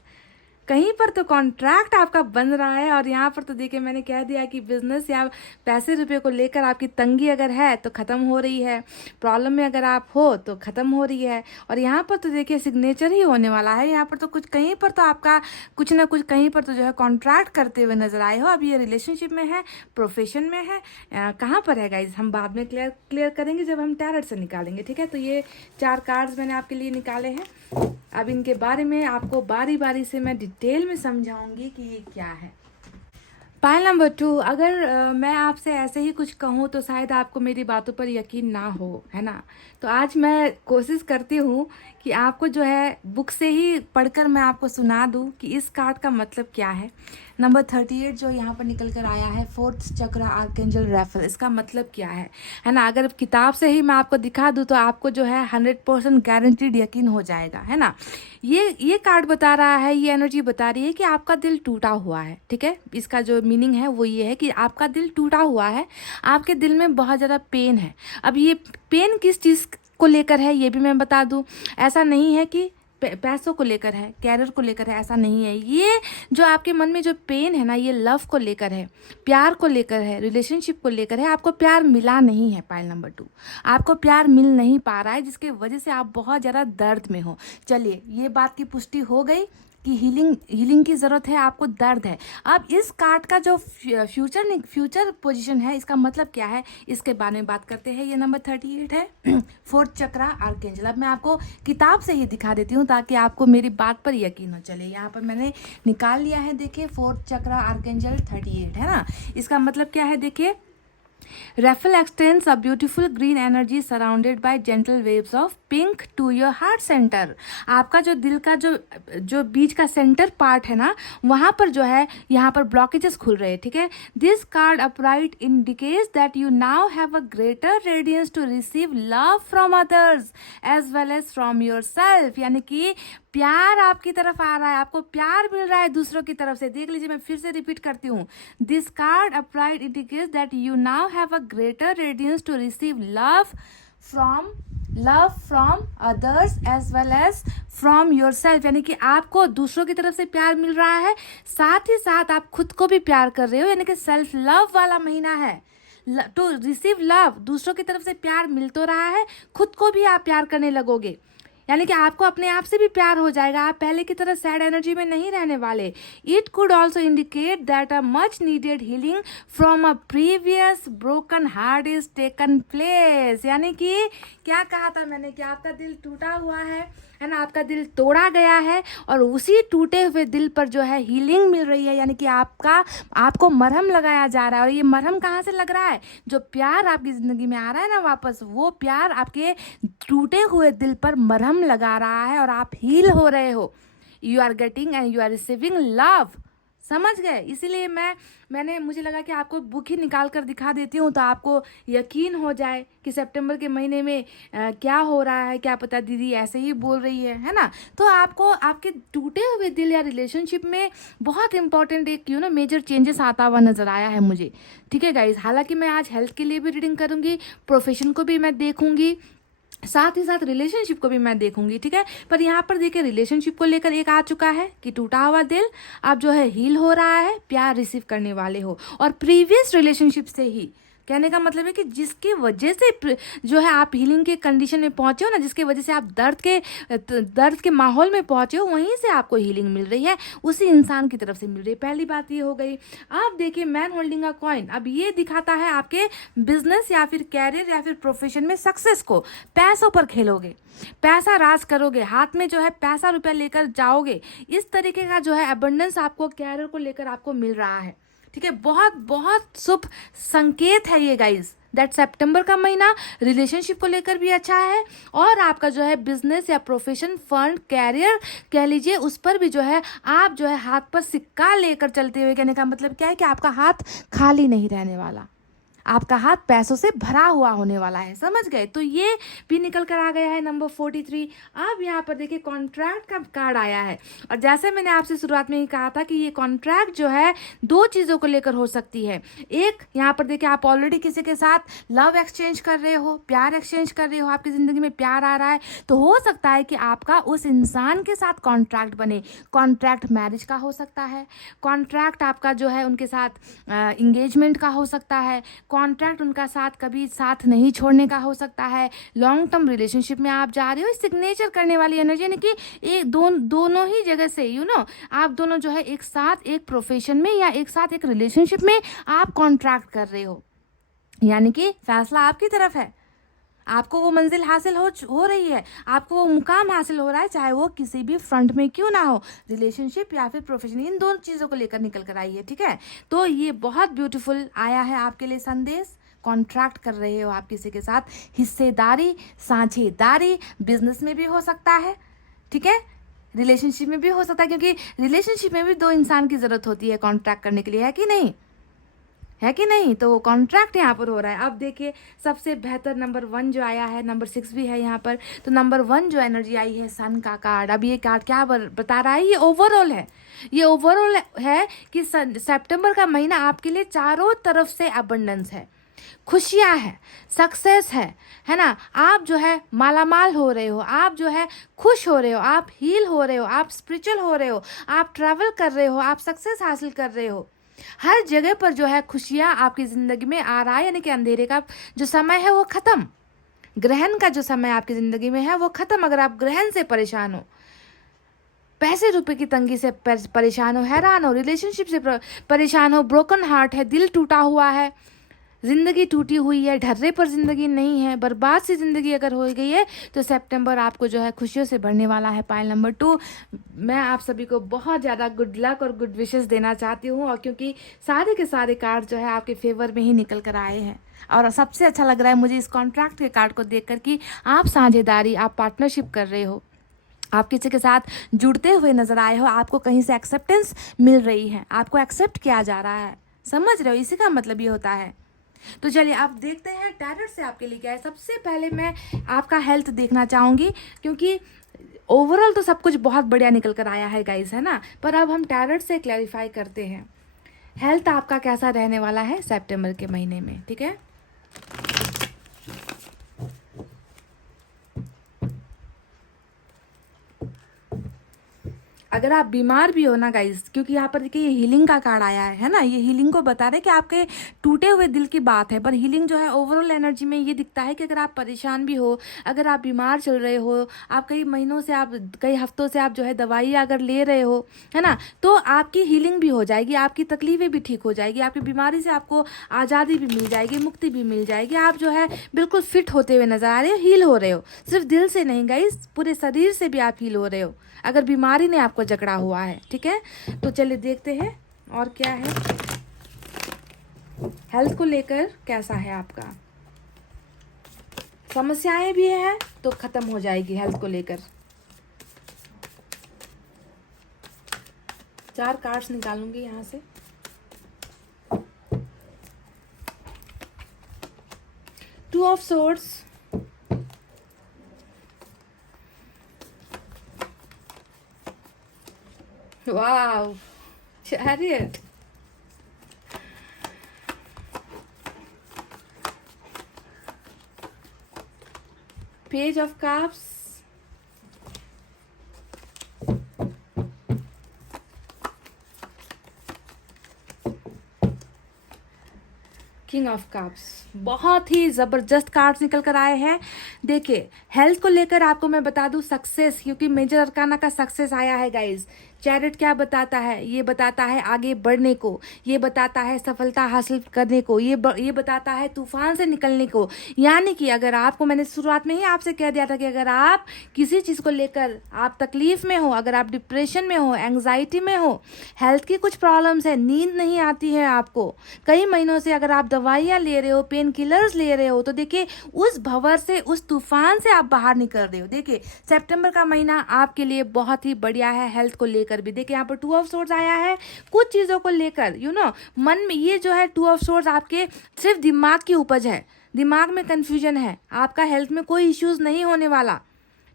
कहीं पर तो कॉन्ट्रैक्ट आपका बन रहा है। और यहाँ पर तो देखिए मैंने कह दिया कि बिजनेस या पैसे रुपए को लेकर आपकी तंगी अगर है तो ख़त्म हो रही है, प्रॉब्लम में अगर आप हो तो ख़त्म हो रही है। और यहाँ पर तो देखिए सिग्नेचर ही होने वाला है। यहाँ पर तो कुछ कहीं पर तो आपका कुछ ना कुछ कहीं पर तो जो है कॉन्ट्रैक्ट करते हुए नजर आए हो। अब ये रिलेशनशिप में है, प्रोफेशन में है, कहाँ पर है गाइज, हम बाद में क्लियर करेंगे जब हम टैरेट से निकालेंगे, ठीक है। तो ये 4 कार्ड्स मैंने आपके लिए निकाले हैं। अब इनके बारे में आपको बारी बारी से मैं डिटेल में समझाऊंगी कि ये क्या है। पाइल नंबर 2, अगर मैं आपसे ऐसे ही कुछ कहूँ तो शायद आपको मेरी बातों पर यकीन ना हो, है ना। तो आज मैं कोशिश करती हूँ कि आपको जो है बुक से ही पढ़कर मैं आपको सुना दूँ कि इस कार्ड का मतलब क्या है। नंबर 38 जो यहाँ पर निकल कर आया है, फोर्थ चक्रा आर्केंजल राफल, इसका मतलब क्या है ना। अगर किताब से ही मैं आपको दिखा दूँ तो आपको जो है 100% गारंटीड यकीन हो जाएगा, है ना। ये कार्ड बता रहा है, ये एनर्जी बता रही है कि आपका दिल टूटा हुआ है, ठीक है। इसका जो मीनिंग है वो ये है कि आपका दिल टूटा हुआ है, आपके दिल में बहुत ज़्यादा पेन है। अब ये पेन किस चीज़ को लेकर है ये भी मैं बता दूं। ऐसा नहीं है कि पैसों को लेकर है, कैरियर को लेकर है, ऐसा नहीं है। ये जो आपके मन में जो पेन है ना, ये लव को लेकर है, प्यार को लेकर है, रिलेशनशिप को लेकर है। आपको प्यार मिला नहीं है, पाइल नंबर 2, आपको प्यार मिल नहीं पा रहा है, जिसके वजह से आप बहुत ज़्यादा दर्द में हो। चलिए, ये बात की पुष्टि हो गई कि हीलिंग की ज़रूरत है, आपको दर्द है। अब इस कार्ड का जो फ्यूचर पोजीशन है, इसका मतलब क्या है, इसके बारे में बात करते हैं। ये नंबर 38 है, फोर्थ चक्रा आर्केंजल। अब मैं आपको किताब से ही दिखा देती हूँ ताकि आपको मेरी बात पर यकीन हो। चलिए, यहाँ पर मैंने निकाल लिया है, देखिए फोर्थ चक्रा आर्केंजल 38 है ना। इसका मतलब क्या है, देखिए, Raffle extends a beautiful green energy surrounded by gentle waves of pink to your heart center. आपका जो दिल का जो बीच का सेंटर पार्ट है ना, वहाँ पर जो है यहाँ पर ब्लॉकेजेस खुल रहे हैं, ठीक है। This card upright indicates that you now have a greater radiance to receive love from others as well as from yourself. यानी कि प्यार आपकी तरफ आ रहा है, आपको प्यार मिल रहा है दूसरों की तरफ से। देख लीजिए, मैं फिर से रिपीट करती हूँ। This card upright indicates that you now have a greater radiance to receive love from others as well as from yourself. यानी कि आपको दूसरों की तरफ से प्यार मिल रहा है, साथ ही साथ आप खुद को भी प्यार कर रहे हो। यानी कि सेल्फ लव वाला महीना है। टू रिसीव लव, दूसरों की तरफ से प्यार मिल तो रहा है, खुद को भी आप प्यार करने लगोगे। यानी कि आपको अपने आप से भी प्यार हो जाएगा, आप पहले की तरह सैड एनर्जी में नहीं रहने वाले। It could also indicate that a much needed healing from a previous broken heart is taken place. यानी कि क्या कहा था मैंने कि आपका दिल टूटा हुआ है, है ना, आपका दिल तोड़ा गया है और उसी टूटे हुए दिल पर जो है हीलिंग मिल रही है, यानी कि आपको मरहम लगाया जा रहा है। और ये मरहम कहाँ से लग रहा है? जो प्यार आपकी ज़िंदगी में आ रहा है ना वापस, वो प्यार आपके टूटे हुए दिल पर मरहम लगा रहा है और आप हील हो रहे हो। You are getting and you are receiving love. समझ गए? इसीलिए मुझे लगा कि आपको बुक ही निकाल कर दिखा देती हूँ तो आपको यकीन हो जाए कि सितंबर के महीने में क्या हो रहा है। क्या पता दीदी ऐसे ही बोल रही है ना। तो आपको आपके टूटे हुए दिल या रिलेशनशिप में बहुत इंपॉर्टेंट एक मेजर चेंजेस आता हुआ नज़र आया है मुझे। ठीक है गाइज, हालांकि मैं आज हेल्थ के लिए भी रीडिंग करूँगी, प्रोफेशन को भी मैं देखूँगी, साथ ही साथ रिलेशनशिप को भी मैं देखूंगी। ठीक है, पर यहाँ पर देखिए रिलेशनशिप को लेकर एक आ चुका है कि टूटा हुआ दिल अब जो है हील हो रहा है, प्यार रिसीव करने वाले हो। और प्रीवियस रिलेशनशिप से ही, कहने का मतलब है कि जिसकी वजह से जो है आप हीलिंग के कंडीशन में पहुंचे हो ना, जिसकी वजह से आप दर्द के माहौल में पहुंचे हो, वहीं से आपको हीलिंग मिल रही है, उसी इंसान की तरफ से मिल रही है। पहली बात ये हो गई। अब देखिए मैन होल्डिंग अ कॉइन, अब ये दिखाता है आपके बिजनेस या फिर कैरियर या फिर प्रोफेशन में सक्सेस को। पैसों पर खेलोगे, पैसा राज करोगे, हाथ में जो है पैसा रुपया लेकर जाओगे, इस तरीके का जो है अबंडेंस आपको कैरियर को लेकर आपको मिल रहा है। ठीक है, बहुत बहुत शुभ संकेत है ये गाइज। दैट सितंबर का महीना रिलेशनशिप को लेकर भी अच्छा है और आपका जो है बिजनेस या प्रोफेशन, फंड, कैरियर कह लीजिए, उस पर भी जो है आप जो है हाथ पर सिक्का लेकर चलते हुए, कहने का मतलब क्या है कि आपका हाथ खाली नहीं रहने वाला, आपका हाथ पैसों से भरा हुआ होने वाला है। समझ गए? तो ये भी निकल कर आ गया है नंबर 43। अब यहाँ पर देखिए कॉन्ट्रैक्ट का कार्ड आया है और जैसे मैंने आपसे शुरुआत में ही कहा था कि ये कॉन्ट्रैक्ट जो है दो चीज़ों को लेकर हो सकती है। एक, यहाँ पर देखिए आप ऑलरेडी किसी के साथ लव एक्सचेंज कर रहे हो, प्यार एक्सचेंज कर रहे हो, आपकी ज़िंदगी में प्यार आ रहा है, तो हो सकता है कि आपका उस इंसान के साथ कॉन्ट्रैक्ट बने। कॉन्ट्रैक्ट मैरिज का हो सकता है, कॉन्ट्रैक्ट आपका जो है उनके साथ इंगेजमेंट का हो सकता है, कॉन्ट्रैक्ट उनका साथ कभी साथ नहीं छोड़ने का हो सकता है। लॉन्ग टर्म रिलेशनशिप में आप जा रहे हो, सिग्नेचर करने वाली एनर्जी, यानी कि एक दोनों ही जगह से आप दोनों जो है एक साथ एक प्रोफेशन में या एक साथ एक रिलेशनशिप में आप कॉन्ट्रैक्ट कर रहे हो, यानी कि फैसला आपकी तरफ है। आपको वो मंजिल हासिल हो रही है, आपको वो मुकाम हासिल हो रहा है, चाहे वो किसी भी फ्रंट में क्यों ना हो, रिलेशनशिप या फिर प्रोफेशन, इन दोनों चीज़ों को लेकर निकल कर आई है। ठीक है, तो ये बहुत ब्यूटीफुल आया है आपके लिए संदेश। कॉन्ट्रैक्ट कर रहे हो आप किसी के साथ, हिस्सेदारी, साझेदारी, बिजनेस में भी हो सकता है, ठीक है, रिलेशनशिप में भी हो सकता है, क्योंकि रिलेशनशिप में भी दो इंसान की ज़रूरत होती है कॉन्ट्रैक्ट करने के लिए, है कि नहीं? है कि नहीं? तो वो कॉन्ट्रैक्ट यहाँ पर हो रहा है। अब देखिए सबसे बेहतर नंबर 1 जो आया है, नंबर 6 भी है यहाँ पर, तो नंबर 1 जो एनर्जी आई है सन का कार्ड। अब ये कार्ड क्या बता रहा है? ये ओवरऑल है, ये ओवरऑल है कि सितंबर का महीना आपके लिए चारों तरफ से अबंडेंस है, खुशियाँ है, सक्सेस है ना। आप जो है मालामाल हो रहे हो, आप जो है खुश हो रहे हो, आप हील हो रहे हो, आप स्पिरिचुअल हो रहे हो, आप ट्रैवल कर रहे हो, आप सक्सेस हासिल कर रहे हो। हर जगह पर जो है खुशियाँ आपकी ज़िंदगी में आ रहा है, यानी कि अंधेरे का जो समय है वो ख़त्म, ग्रहण का जो समय आपकी ज़िंदगी में है वो ख़त्म। अगर आप ग्रहण से परेशान हो, पैसे रुपए की तंगी से परेशान हो, हैरान हो, रिलेशनशिप से परेशान हो, ब्रोकन हार्ट है, दिल टूटा हुआ है, ज़िंदगी टूटी हुई है, ढर्रे पर ज़िंदगी नहीं है, बर्बाद सी ज़िंदगी अगर हो गई है, तो सितंबर आपको जो है खुशियों से भरने वाला है। पाइल नंबर 2, मैं आप सभी को बहुत ज़्यादा गुड लक और गुड विशेस देना चाहती हूँ, और क्योंकि सारे के सारे कार्ड जो है आपके फेवर में ही निकल कर आए हैं, और सबसे अच्छा लग रहा है मुझे इस कॉन्ट्रैक्ट के कार्ड को देख कर कि आप साझेदारी, आप पार्टनरशिप कर रहे हो, आप किसी के साथ जुड़ते हुए नज़र आए हो, आपको कहीं से एक्सेप्टेंस मिल रही है, आपको एक्सेप्ट किया जा रहा है। समझ रहे हो? इसी का मतलब ये होता है। तो चलिए आप देखते हैं टैरोट से आपके लिए क्या है। सबसे पहले मैं आपका हेल्थ देखना चाहूँगी, क्योंकि ओवरऑल तो सब कुछ बहुत बढ़िया निकल कर आया है गाइस, है ना, पर अब हम टैरोट से क्लैरिफाई करते हैं हेल्थ आपका कैसा रहने वाला है सितंबर के महीने में। ठीक है, अगर आप बीमार भी हो ना गाइस, क्योंकि यहाँ पर देखिए ये हीलिंग का कार्ड आया है ना, ये हीलिंग को बता रहे कि आपके टूटे हुए दिल की बात है, पर हीलिंग जो है ओवरऑल एनर्जी में ये दिखता है कि अगर आप परेशान भी हो, अगर आप बीमार चल रहे हो, आप कई महीनों से, आप कई हफ्तों से आप जो है दवाई अगर ले रहे हो, है ना, तो आपकी हीलिंग भी हो जाएगी, आपकी तकलीफें भी ठीक हो जाएगी, आपकी बीमारी से आपको आज़ादी भी मिल जाएगी, मुक्ति भी मिल जाएगी, आप जो है बिल्कुल फिट होते हुए नजर आ रहे हो, हील हो रहे हो, सिर्फ दिल से नहीं गाइस, पूरे शरीर से भी आप हील हो रहे हो, अगर बीमारी ने आपको जकड़ा हुआ है। ठीक है, तो चलिए देखते हैं और क्या है, हेल्थ को लेकर कैसा है आपका, समस्याएं भी है तो खत्म हो जाएगी हेल्थ को लेकर। 4 कार्ड्स निकालूंगी यहाँ से। Two of swords, wow, chariot, page of cups, king of cups. बहुत ही ज़बरदस्त कार्ड्स निकल कर आए हैं। देखिए हेल्थ को लेकर आपको मैं बता दूं सक्सेस, क्योंकि मेजर अरकाना का सक्सेस आया है गाइज। चैरिट क्या बताता है, ये बताता है आगे बढ़ने को, ये बताता है सफलता हासिल करने को, ये बताता है तूफान से निकलने को। यानी कि अगर आपको, मैंने शुरुआत में ही आपसे कह दिया था कि अगर आप किसी चीज़ को लेकर आप तकलीफ में हो, अगर आप डिप्रेशन में हो, एंग्जाइटी में हो, हेल्थ की कुछ प्रॉब्लम्स है, नींद नहीं आती है आपको कई महीनों से, अगर आप दवाइयाँ ले रहे हो, पेन किलर्स ले रहे हो, तो देखिए उस भंवर से, उस तूफान से आप बाहर निकल रहे हो। देखिए सितंबर का महीना आपके लिए बहुत ही बढ़िया है हेल्थ को लेकर भी। देखिए यहाँ पर 2 ऑफ सोर्ड्स आया है, कुछ चीज़ों को लेकर मन में ये जो है 2 ऑफ सोर्ड्स आपके सिर्फ दिमाग की उपज है, दिमाग में कंफ्यूजन है, आपका हेल्थ में कोई इश्यूज नहीं होने वाला।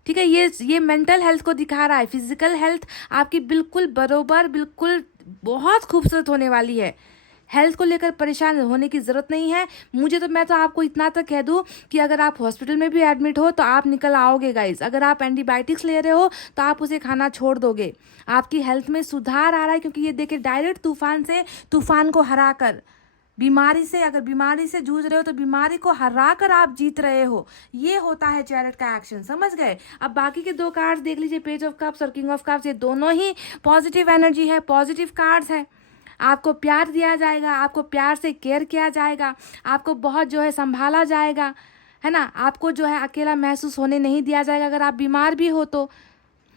ठीक है, ये मेंटल हेल्थ को दिखा रहा है। फिजिकल हेल्थ आपकी बिल्कुल बरोबर, बिल्कुल बहुत खूबसूरत होने वाली है। हेल्थ को लेकर परेशान होने की ज़रूरत नहीं है। मैं तो आपको इतना तक कह दूं कि अगर आप हॉस्पिटल में भी एडमिट हो तो आप निकल आओगे गाइस। अगर आप एंटीबायोटिक्स ले रहे हो तो आप उसे खाना छोड़ दोगे। आपकी हेल्थ में सुधार आ रहा है, क्योंकि ये देखिए डायरेक्ट तूफान से, तूफान को हरा कर, बीमारी से, अगर बीमारी से जूझ रहे हो तो बीमारी को हरा कर आप जीत रहे हो। ये होता है चैरिट का एक्शन, समझ गए। अब बाकी के 2 कार्ड्स देख लीजिए, पेज ऑफ कप्स और किंग ऑफ कप्स, ये दोनों ही पॉजिटिव एनर्जी है, पॉजिटिव कार्ड्स है। आपको प्यार दिया जाएगा, आपको प्यार से केयर किया जाएगा, आपको बहुत जो है संभाला जाएगा, है ना। आपको जो है अकेला महसूस होने नहीं दिया जाएगा। अगर आप बीमार भी हो तो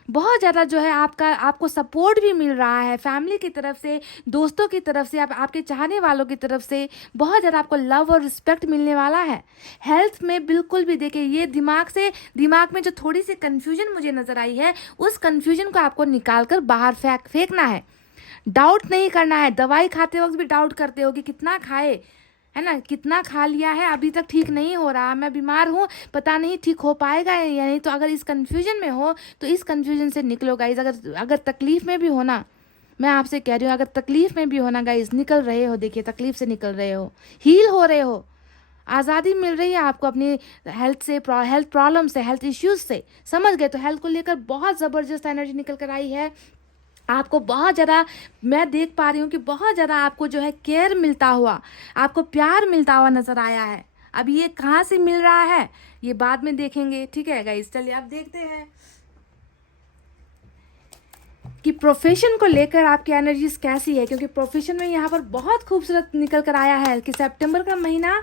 बहुत ज़्यादा जो है आपको सपोर्ट भी मिल रहा है फैमिली की तरफ से, दोस्तों की तरफ से, आपके चाहने वालों की तरफ से बहुत ज़्यादा आपको लव और रिस्पेक्ट मिलने वाला है। हेल्थ में बिल्कुल भी देखिए, ये दिमाग में जो थोड़ी सी कन्फ्यूजन मुझे नज़र आई है, उस कन्फ्यूजन को आपको निकाल कर बाहर फेंकना है। डाउट नहीं करना है। दवाई खाते वक्त भी डाउट करते हो कि कितना खाए, है ना, कितना खा लिया है, अभी तक ठीक नहीं हो रहा, मैं बीमार हूँ, पता नहीं ठीक हो पाएगा या नहीं। तो अगर इस कन्फ्यूजन में हो तो इस कन्फ्यूजन से निकलो गाइज। अगर तकलीफ में भी हो ना, मैं आपसे कह रही हूँ, अगर तकलीफ में भी हो ना गाइज, निकल रहे हो, देखिए तकलीफ से निकल रहे हो, हील हो रहे हो, आज़ादी मिल रही है आपको अपनी हेल्थ प्रॉब्लम से, हेल्थ इश्यूज से, समझ गए। तो हेल्थ को लेकर बहुत ज़बरदस्त एनर्जी निकल कर आई है। आपको बहुत ज़्यादा, मैं देख पा रही हूँ कि बहुत ज़्यादा आपको जो है केयर मिलता हुआ, आपको प्यार मिलता हुआ नज़र आया है। अब ये कहाँ से मिल रहा है ये बाद में देखेंगे, ठीक है गाइस। चलिए अब देखते हैं कि प्रोफेशन को लेकर आपकी एनर्जीज कैसी है, क्योंकि प्रोफेशन में यहाँ पर बहुत खूबसूरत निकल कर आया है कि सितंबर का महीना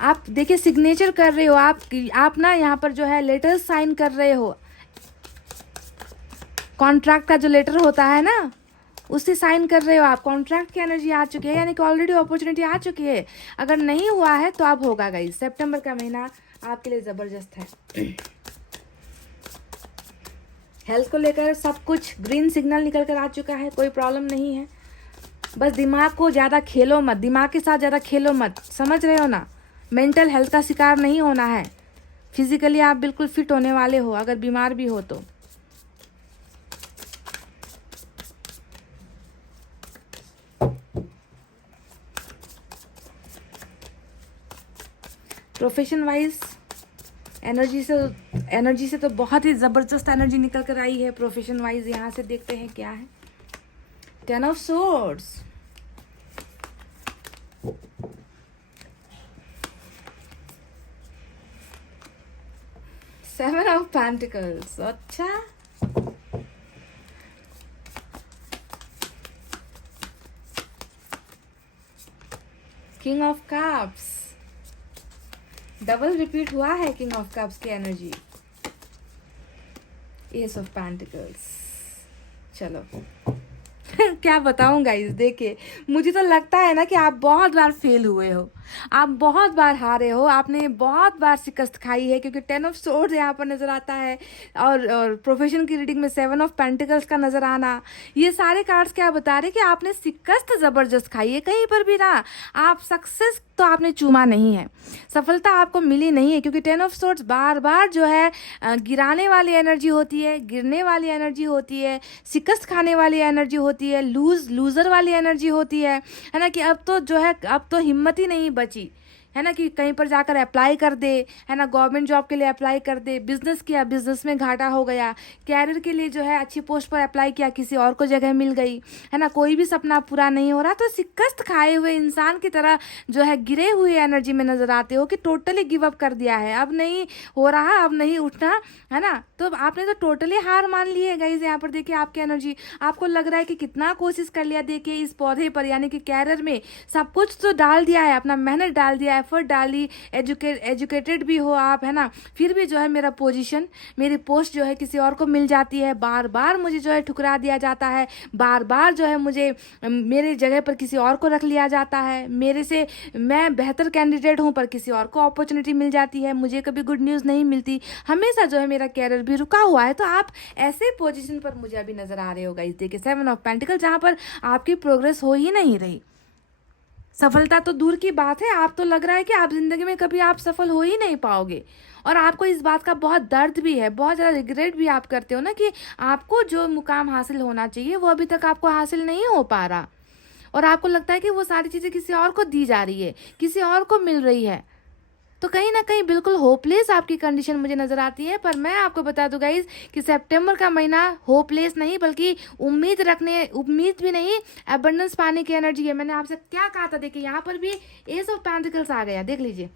आप देखिए सिग्नेचर कर रहे हो, आप ना यहाँ पर जो है लेटर साइन कर रहे हो, कॉन्ट्रैक्ट का जो लेटर होता है ना, उससे साइन कर रहे हो आप। कॉन्ट्रैक्ट की एनर्जी आ चुकी है, यानी कि ऑलरेडी अपॉर्चुनिटी आ चुकी है। अगर नहीं हुआ है तो अब होगा गाइस। सितंबर का महीना आपके लिए ज़बरदस्त है। हेल्थ को लेकर सब कुछ ग्रीन सिग्नल निकल कर आ चुका है, कोई प्रॉब्लम नहीं है। बस दिमाग को ज़्यादा खेलो मत, दिमाग के साथ ज़्यादा खेलो मत, समझ रहे हो ना। मेंटल हेल्थ का शिकार नहीं होना है। फिजिकली आप बिल्कुल फिट होने वाले हो, अगर बीमार भी हो तो। प्रोफेशन वाइज एनर्जी से तो बहुत ही ज़बरदस्त एनर्जी निकल कर आई है प्रोफेशन वाइज। यहाँ से देखते हैं क्या है। 10 of swords, seven of pentacles, अच्छा king of cups, double repeat हुआ है किंग ऑफ कप्स की एनर्जी। एस ऑफ पेंटिकल्स, चलो क्या बताऊं गाइस, देखिए मुझे तो लगता है ना कि आप बहुत बार फेल हुए हो, आप बहुत बार हारे हो, आपने बहुत बार शिकस्त खाई है, क्योंकि 10 ऑफ सोर्ड्स यहाँ पर नज़र आता है और प्रोफेशन की रीडिंग में 7 ऑफ पेंटिकल्स का नज़र आना, ये सारे कार्ड्स क्या बता रहे हैं कि आपने शिकस्त ज़बरदस्त खाई है कहीं पर भी ना। आप सक्सेस तो आपने चूमा नहीं है, सफलता आपको मिली नहीं है, क्योंकि 10 ऑफ सोर्ड्स बार बार जो है गिराने वाली एनर्जी होती है, गिरने वाली एनर्जी होती है, शिकस्त खाने वाली एनर्जी होती है, लूज़र वाली एनर्जी होती है ना, कि अब तो जो है अब तो हिम्मत ही नहीं बची, है ना, कि कहीं पर जाकर अप्लाई कर दे, है ना, गवर्नमेंट जॉब के लिए अप्लाई कर दे, बिजनेस किया, बिजनेस में घाटा हो गया, कैरियर के लिए जो है अच्छी पोस्ट पर अप्लाई किया, किसी और को जगह मिल गई, है ना, कोई भी सपना पूरा नहीं हो रहा, तो शिकस्त खाए हुए इंसान की तरह जो है गिरे हुए एनर्जी में नजर आते हो, कि टोटली गिव अप कर दिया है, अब नहीं हो रहा, अब नहीं उठना, है ना, तो आपने तो टोटली हार मान ली है गाइस। यहाँ पर देखिए आपकी एनर्जी, आपको लग रहा है कि कितना कोशिश कर लिया, देखिए इस पौधे पर, यानी कि कैरियर में सब कुछ तो डाल दिया है, अपना मेहनत डाल दिया, एफर्ट डाली, एजुकेटेड भी हो आप, है ना, फिर भी जो है मेरा पोजीशन, मेरी पोस्ट जो है किसी और को मिल जाती है, बार बार मुझे जो है ठुकरा दिया जाता है, बार बार जो है मुझे मेरे जगह पर किसी और को रख लिया जाता है, मेरे से मैं बेहतर कैंडिडेट हूँ पर किसी और को अपॉर्चुनिटी मिल जाती है, मुझे कभी गुड न्यूज़ नहीं मिलती, हमेशा जो है मेरा कैरियर भी रुका हुआ है। तो आप ऐसे पोजीशन पर मुझे अभी नजर आ रहे हो गाइस। देखिए 7 ऑफ पेंटिकल, जहाँ पर आपकी प्रोग्रेस हो ही नहीं रही, सफलता तो दूर की बात है, आप तो लग रहा है कि आप जिंदगी में कभी आप सफल हो ही नहीं पाओगे, और आपको इस बात का बहुत दर्द भी है, बहुत ज़्यादा रिग्रेट भी आप करते हो ना, कि आपको जो मुकाम हासिल होना चाहिए वो अभी तक आपको हासिल नहीं हो पा रहा, और आपको लगता है कि वो सारी चीज़ें किसी और को दी जा रही है, किसी और को मिल रही है, तो कहीं ना कहीं बिल्कुल होपलेस आपकी कंडीशन मुझे नज़र आती है। पर मैं आपको बता दूं गाइज कि सितंबर का महीना होपलेस नहीं, बल्कि उम्मीद भी नहीं, एबंडेंस पाने की एनर्जी है। मैंने आपसे क्या कहा था, देखिए यहाँ पर भी एस ऑफ पेंटिकल्स आ गया, देख लीजिए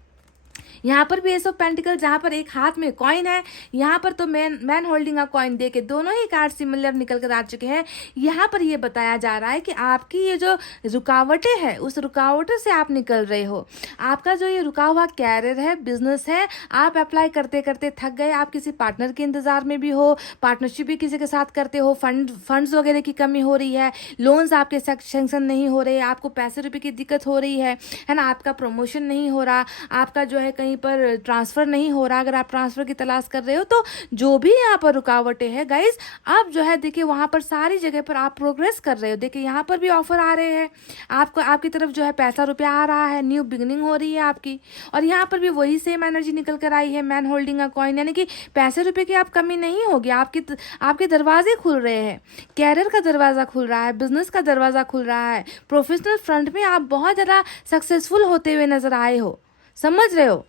यहाँ पर भी एस ऑफ पेंटिकल, जहाँ पर एक हाथ में कॉइन है, यहाँ पर तो मैन होल्डिंग अ कॉइन, देके दोनों ही कार्ड सिमिलर निकल कर आ चुके हैं। यहाँ पर ये बताया जा रहा है कि आपकी ये जो रुकावटें हैं, उस रुकावटों से आप निकल रहे हो। आपका जो ये रुका हुआ कैरियर है, बिजनेस है, आप अप्लाई करते करते थक गए, आप किसी पार्टनर के इंतजार में भी हो, पार्टनरशिप भी किसी के साथ करते हो, फंड्स वगैरह की कमी हो रही है, लोन्स आपके सैंक्शन नहीं हो रहे, आपको पैसे रुपए की दिक्कत हो रही है ना, आपका प्रमोशन नहीं हो रहा, आपका जो है कहीं पर ट्रांसफ़र नहीं हो रहा, अगर आप ट्रांसफ़र की तलाश कर रहे हो, तो जो भी यहाँ पर रुकावटें हैं गाइज, अब जो है देखिए वहाँ पर सारी जगह पर आप प्रोग्रेस कर रहे हो। देखिए यहाँ पर भी ऑफर आ रहे हैं, आपको आपकी तरफ जो है पैसा रुपया आ रहा है, न्यू बिगनिंग हो रही है आपकी, और यहाँ पर भी वही सेम एनर्जी निकल कर आई है, मैन होल्डिंग अ कॉइन, यानी कि पैसे रुपये की आप कमी नहीं होगी, आपके दरवाजे खुल रहे हैं, कैरियर का दरवाज़ा खुल रहा है, बिजनेस का दरवाज़ा खुल रहा है, प्रोफेशनल फ्रंट में आप बहुत ज़्यादा सक्सेसफुल होते हुए नजर आए हो, समझ रहे हो,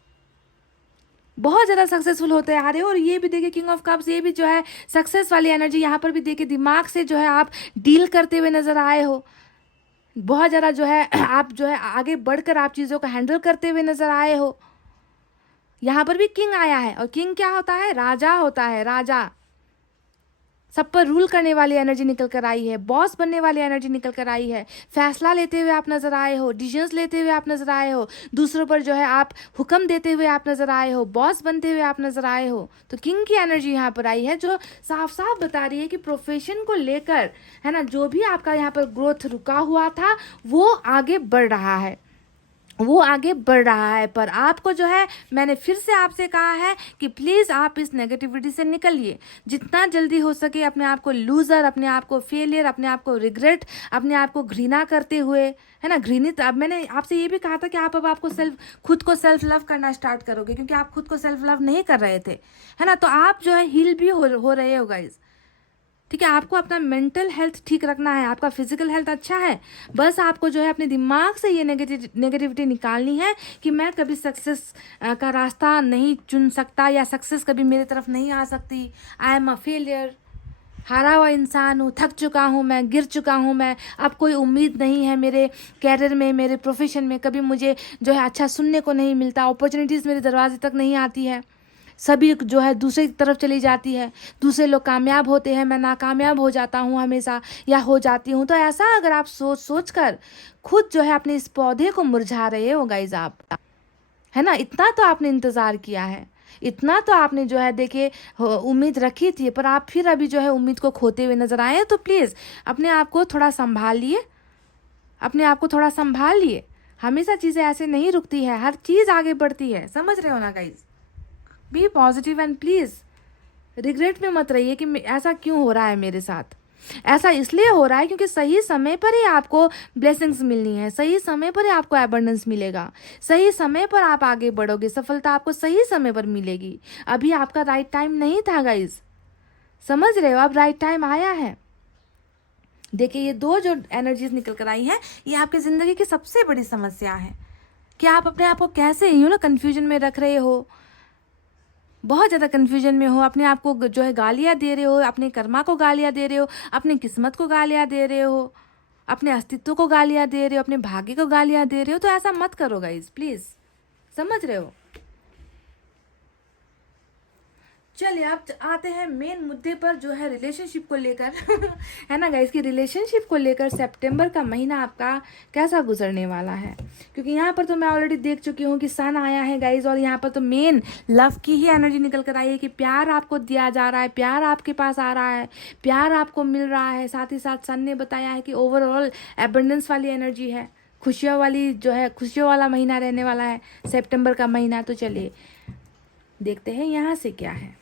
बहुत ज़्यादा सक्सेसफुल होते आ रहे हो। और ये भी देखिए किंग ऑफ कप्स, ये भी जो है सक्सेस वाली एनर्जी, यहाँ पर भी देखिए दिमाग से जो है आप डील करते हुए नजर आए हो, बहुत ज़्यादा जो है आप जो है आगे बढ़कर आप चीज़ों को हैंडल करते हुए नजर आए हो। यहाँ पर भी किंग आया है, और किंग क्या होता है, राजा होता है, राजा, सब पर रूल करने वाली एनर्जी निकल कर आई है, बॉस बनने वाली एनर्जी निकल कर आई है, फैसला लेते हुए आप नजर आए हो, डिसीजंस लेते हुए आप नजर आए हो, दूसरों पर जो है आप हुक्म देते हुए आप नजर आए हो, बॉस बनते हुए आप नजर आए हो। तो किंग की एनर्जी यहाँ पर आई है, जो साफ साफ बता रही है कि प्रोफेशन को लेकर, है ना, जो भी आपका यहाँ पर ग्रोथ रुका हुआ था वो आगे बढ़ रहा है, वो आगे बढ़ रहा है। पर आपको जो है, मैंने फिर से आपसे कहा है कि प्लीज़ आप इस नेगेटिविटी से निकलिए, जितना जल्दी हो सके अपने आप को लूज़र, अपने आप को फेलियर, अपने आप को रिग्रेट, अपने आप को घृणा करते हुए, है ना, घृणित। अब मैंने आपसे ये भी कहा था कि आप अब आपको खुद को सेल्फ लव करना स्टार्ट करोगे, क्योंकि आप खुद को सेल्फ लव नहीं कर रहे थे, है ना, तो आप जो है हील भी हो रहे हो गाइज, ठीक है, आपको अपना मेंटल हेल्थ ठीक रखना है, आपका फिजिकल हेल्थ अच्छा है, बस आपको जो है अपने दिमाग से ये नेगेटिविटी निकालनी है कि मैं कभी सक्सेस का रास्ता नहीं चुन सकता, या सक्सेस कभी मेरी तरफ नहीं आ सकती, आई एम अ फेलियर, हारा हुआ इंसान हूँ, थक चुका हूँ, मैं गिर चुका हूँ, मैं अब कोई उम्मीद नहीं है मेरे कैरियर में, मेरे प्रोफेशन में, कभी मुझे जो है अच्छा सुनने को नहीं मिलता, अपॉर्चुनिटीज़ मेरे दरवाजे तक नहीं आती है, सभी जो है दूसरे की तरफ चली जाती है, दूसरे लोग कामयाब होते हैं, मैं नाकामयाब हो जाता हूँ हमेशा, या हो जाती हूँ। तो ऐसा अगर आप सोच सोच कर खुद जो है अपने इस पौधे को मुरझा रहे हो गाइज आप, है ना, इतना तो आपने इंतज़ार किया है, इतना तो आपने जो है देखिए उम्मीद रखी थी, पर आप फिर अभी जो है उम्मीद को खोते हुए नजर आए। तो प्लीज़ अपने आप को थोड़ा संभालिए, अपने आप को थोड़ा संभालिए, हमेशा चीज़ें ऐसे नहीं रुकती है, हर चीज़ आगे बढ़ती है, समझ रहे हो ना guys. Be positive and please regret में मत रहिए कि ऐसा क्यों हो रहा है मेरे साथ। ऐसा इसलिए हो रहा है क्योंकि सही समय पर ही आपको ब्लेसिंग्स मिलनी है, सही समय पर ही आपको एबंडेंस मिलेगा, सही समय पर आप आगे बढ़ोगे, सफलता आपको सही समय पर मिलेगी। अभी आपका राइट टाइम नहीं था गाइज, समझ रहे हो, अब राइट टाइम आया है। देखिए ये दो जो एनर्जीज निकल कर आई हैं, ये आपकी ज़िंदगी की सबसे बड़ी समस्या है कि आप अपने आप को कैसे कंफ्यूजन में रख रहे हो, बहुत ज़्यादा कन्फ्यूजन में हो, अपने आप को जो है गालियाँ दे रहे हो, अपने कर्मा को गालियाँ दे रहे हो, अपनी किस्मत को गालियाँ दे रहे हो, अपने अस्तित्व को गालियाँ दे रहे हो, अपने भाग्य को गालियाँ दे रहे हो। तो ऐसा मत करो गाइज प्लीज़, समझ रहे हो। चलिए अब आते हैं मेन मुद्दे पर जो है रिलेशनशिप को लेकर है ना गाइस, कि रिलेशनशिप को लेकर सितंबर का महीना आपका कैसा गुजरने वाला है। क्योंकि यहाँ पर तो मैं ऑलरेडी देख चुकी हूँ कि सन आया है गाइस, और यहाँ पर तो मेन लव की ही एनर्जी निकल कर आई है कि प्यार आपको दिया जा रहा है, प्यार आपके पास आ रहा है, प्यार आपको मिल रहा है। साथ ही साथ सन ने बताया है कि ओवरऑल एबंडेंस वाली एनर्जी है, खुशियों वाली जो है, खुशियों वाला महीना रहने वाला है सितंबर का महीना। तो चलिए देखते हैं यहाँ से क्या है।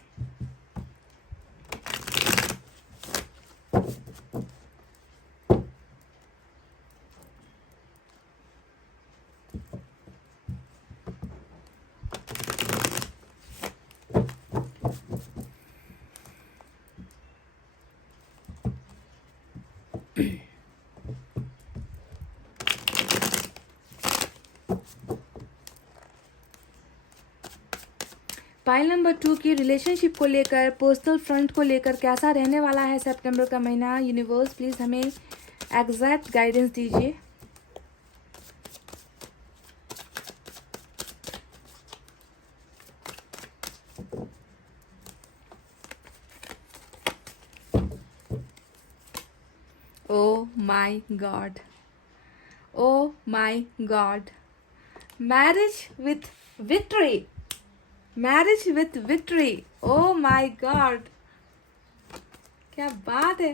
पाइल नंबर 2 की रिलेशनशिप को लेकर, पर्सनल फ्रंट को लेकर कैसा रहने वाला है सितंबर का महीना। यूनिवर्स प्लीज़ हमें एग्जैक्ट गाइडेंस दीजिए। ओ my God, O my God, marriage with victory, marriage with victory, O my God, क्या बात है।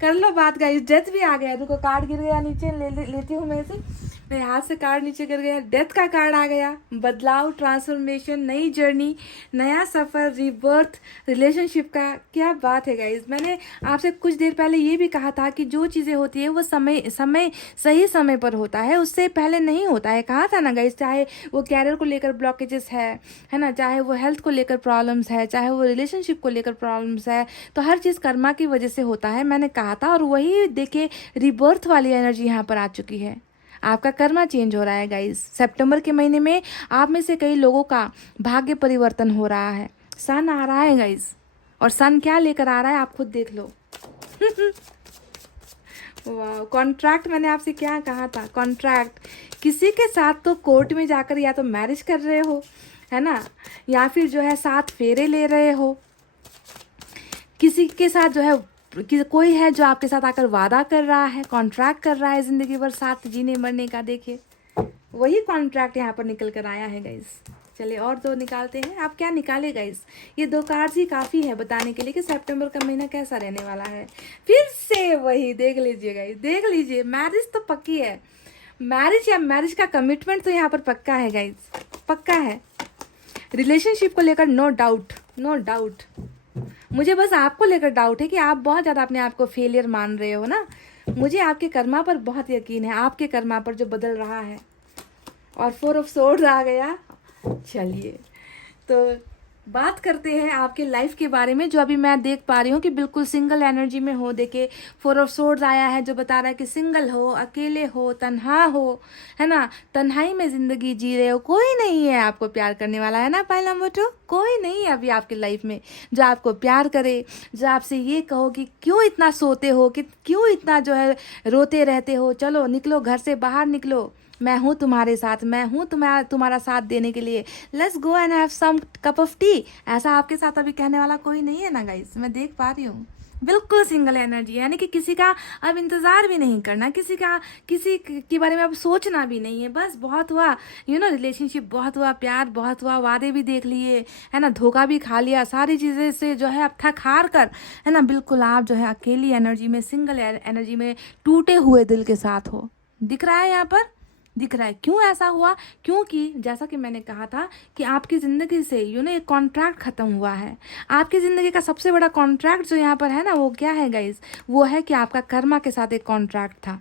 कर लो बात गाइस, डेथ भी आ गया, देखो कार्ड गिर गया नीचे, लेती हूँ मैं इसे, मेरे हाथ से कार्ड नीचे गिर गया, डेथ का कार्ड आ गया, बदलाव, ट्रांसफॉर्मेशन, नई जर्नी, नया सफ़र, रिबर्थ, रिलेशनशिप का। क्या बात है गाइस। मैंने आपसे कुछ देर पहले ये भी कहा था कि जो चीज़ें होती है वो समय सही समय पर होता है, उससे पहले नहीं होता है, कहा था ना गाइस। चाहे वो कैरियर को लेकर ब्लॉकेजेस है ना, चाहे वो हेल्थ को लेकर प्रॉब्लम्स है, चाहे वो रिलेशनशिप को लेकर प्रॉब्लम्स है, तो हर चीज़ कर्मा की वजह से होता है, मैंने कहा था। और वही देखिए रिबर्थ वाली एनर्जी यहाँ पर आ चुकी है, आपका कर्मा चेंज हो रहा है गाइस। सितंबर के महीने में आप में से कई लोगों का भाग्य परिवर्तन हो रहा है, सन आ रहा है गाइस, और सन क्या लेकर आ रहा है आप खुद देख लो। वाह, कॉन्ट्रैक्ट, मैंने आपसे क्या कहा था, कॉन्ट्रैक्ट, किसी के साथ तो कोर्ट में जाकर या तो मैरिज कर रहे हो, है ना, या फिर जो है 7 फेरे ले रहे हो, किसी के साथ जो है कोई है जो आपके साथ आकर वादा कर रहा है, कॉन्ट्रैक्ट कर रहा है ज़िंदगी भर साथ जीने मरने का। देखिए वही कॉन्ट्रैक्ट यहाँ पर निकल कर आया है गाइस। चलिए और 2 निकालते हैं, आप क्या निकाले गाइस। ये 2 कार्ड्स ही काफ़ी है बताने के लिए कि सितंबर का महीना कैसा रहने वाला है। फिर से वही देख लीजिए गाइस, देख लीजिए, मैरिज तो पक्की है, मैरिज या मैरिज का कमिटमेंट तो यहाँ पर पक्का है गाइस, पक्का है। रिलेशनशिप को लेकर नो डाउट, नो डाउट। मुझे बस आपको लेकर डाउट है कि आप बहुत ज़्यादा अपने आप को फेलियर मान रहे हो ना। मुझे आपके कर्मा पर बहुत यकीन है, आपके कर्मा पर जो बदल रहा है। और 4 ऑफ सोर्ड्स आ गया। चलिए तो बात करते हैं आपके लाइफ के बारे में, जो अभी मैं देख पा रही हूँ कि बिल्कुल सिंगल एनर्जी में हो। देखे 4 ऑफ सोर्ड्स आया है जो बता रहा है कि सिंगल हो, अकेले हो, तन्हा हो, है ना, तन्हाई में जिंदगी जी रहे हो, कोई नहीं है आपको प्यार करने वाला, है ना। पाइल नंबर 2, कोई नहीं है अभी आपकी लाइफ में जो आपको प्यार करे, जो आपसे ये कहो कि क्यों इतना सोते हो, कि क्यों इतना जो है रोते रहते हो, चलो निकलो घर से बाहर निकलो, मैं हूँ तुम्हारे साथ, मैं हूँ तुम्हारा तुम्हारा साथ देने के लिए, let's go and have some cup of tea. ऐसा आपके साथ अभी कहने वाला कोई नहीं है ना गाइस, मैं देख पा रही हूँ। बिल्कुल सिंगल एनर्जी, यानी कि किसी का अब इंतज़ार भी नहीं करना, किसी के बारे में अब सोचना भी नहीं है, बस बहुत हुआ, रिलेशनशिप बहुत हुआ, प्यार बहुत हुआ, वादे भी देख लिए, है ना, धोखा भी खा लिया, सारी चीज़ें से जो है अब थक हार कर, है ना, बिल्कुल आप जो है अकेली एनर्जी में, सिंगल एनर्जी में, टूटे हुए दिल के साथ हो। दिख रहा है यहाँ पर, दिख रहा है। क्यों ऐसा हुआ? क्योंकि जैसा कि मैंने कहा था कि आपकी ज़िंदगी से एक कॉन्ट्रैक्ट ख़त्म हुआ है। आपकी ज़िंदगी का सबसे बड़ा कॉन्ट्रैक्ट जो यहाँ पर है ना, वो क्या है गाइस? वो है कि आपका कर्मा के साथ एक कॉन्ट्रैक्ट था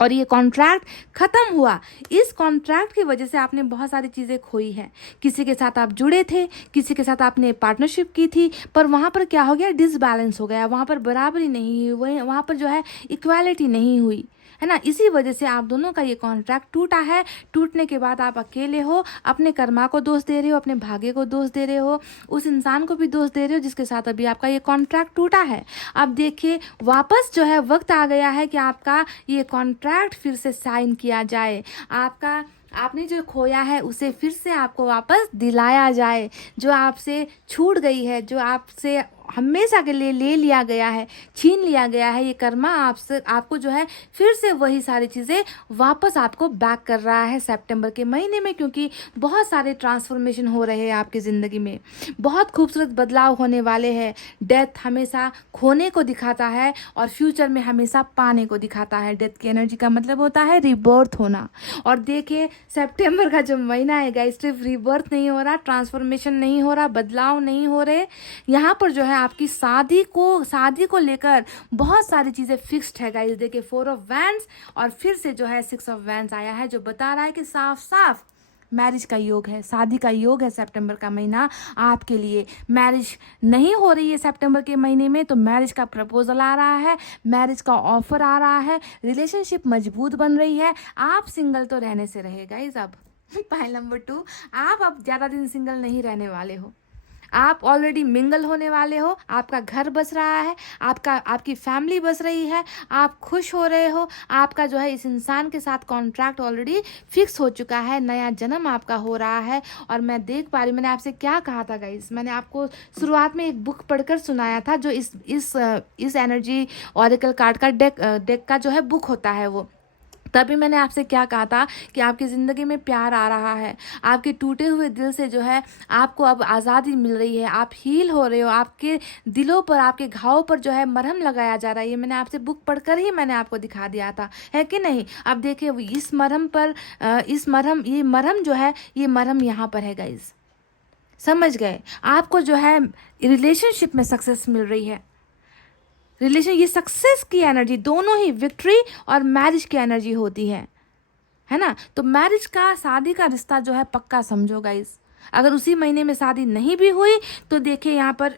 और ये कॉन्ट्रैक्ट ख़त्म हुआ। इस कॉन्ट्रैक्ट की वजह से आपने बहुत सारी चीज़ें खोई हैं। किसी के साथ आप जुड़े थे, किसी के साथ आपने पार्टनरशिप की थी, पर वहाँ पर क्या हो गया? डिसबैलेंस हो गया, वहाँ पर बराबरी नहीं हुई, वहाँ पर जो है इक्वालिटी नहीं हुई, है ना। इसी वजह से आप दोनों का ये कॉन्ट्रैक्ट टूटा है। टूटने के बाद आप अकेले हो, अपने कर्मा को दोष दे रहे हो, अपने भाग्य को दोष दे रहे हो, उस इंसान को भी दोष दे रहे हो जिसके साथ अभी आपका ये कॉन्ट्रैक्ट टूटा है। अब देखिए वापस जो है वक्त आ गया है कि आपका ये कॉन्ट्रैक्ट फिर से साइन किया जाए, आपने जो खोया है उसे फिर से आपको वापस दिलाया जाए, जो आपसे छूट गई है, जो आपसे हमेशा के लिए ले लिया गया है, छीन लिया गया है, ये कर्मा आपको जो है फिर से वही सारी चीज़ें वापस आपको बैक कर रहा है सितंबर के महीने में। क्योंकि बहुत सारे ट्रांसफॉर्मेशन हो रहे हैं आपकी ज़िंदगी में, बहुत खूबसूरत बदलाव होने वाले हैं। डेथ हमेशा खोने को दिखाता है और फ्यूचर में हमेशा पाने को दिखाता है। डेथ की एनर्जी का मतलब होता है रिबर्थ होना। और देखिए सितंबर का जो महीना है गाइस, सिर्फ रिबर्थ नहीं हो रहा, ट्रांसफॉर्मेशन नहीं हो रहा, बदलाव नहीं हो रहे, यहाँ पर जो है आपकी शादी को लेकर बहुत सारी चीज़ें फिक्स्ड है गाइस। देखिए 4 ऑफ वैंड्स और फिर से जो है 6 ऑफ वैंड्स आया है, जो बता रहा है कि साफ साफ मैरिज का योग है, शादी का योग है। सितंबर का महीना आपके लिए, मैरिज नहीं हो रही है सितंबर के महीने में तो मैरिज का प्रपोजल आ रहा है, मैरिज का ऑफर आ रहा है, रिलेशनशिप मजबूत बन रही है। आप सिंगल तो रहने से रहे गाइस अब। पॉइंट नंबर 2, आप अब ज़्यादा दिन सिंगल नहीं रहने वाले हो, आप ऑलरेडी मिंगल होने वाले हो। आपका घर बस रहा है, आपकी फैमिली बस रही है, आप खुश हो रहे हो, आपका जो है इस इंसान के साथ कॉन्ट्रैक्ट ऑलरेडी फिक्स हो चुका है, नया जन्म आपका हो रहा है। और मैं देख पा रही हूँ, मैंने आपसे क्या कहा था गाइस, मैंने आपको शुरुआत में एक बुक पढ़कर सुनाया था, जो इस एनर्जी ऑरेकल कार्ड का डेक का जो है बुक होता है वो। तभी मैंने आपसे क्या कहा था कि आपकी ज़िंदगी में प्यार आ रहा है, आपके टूटे हुए दिल से जो है आपको अब आज़ादी मिल रही है, आप हील हो रहे हो, आपके दिलों पर, आपके घावों पर जो है मरहम लगाया जा रहा है। ये मैंने आपसे बुक पढ़कर ही मैंने आपको दिखा दिया था, है कि नहीं। अब देखिए इस मरहम पर ये मरहम जो है, ये मरहम यहाँ पर है गाइज, समझ गए। आपको जो है रिलेशनशिप में सक्सेस मिल रही है, ये सक्सेस की एनर्जी, दोनों ही विक्ट्री और मैरिज की एनर्जी होती है ना। तो मैरिज का, शादी का रिश्ता जो है पक्का समझो गाइस। अगर उसी महीने में शादी नहीं भी हुई तो देखिए यहाँ पर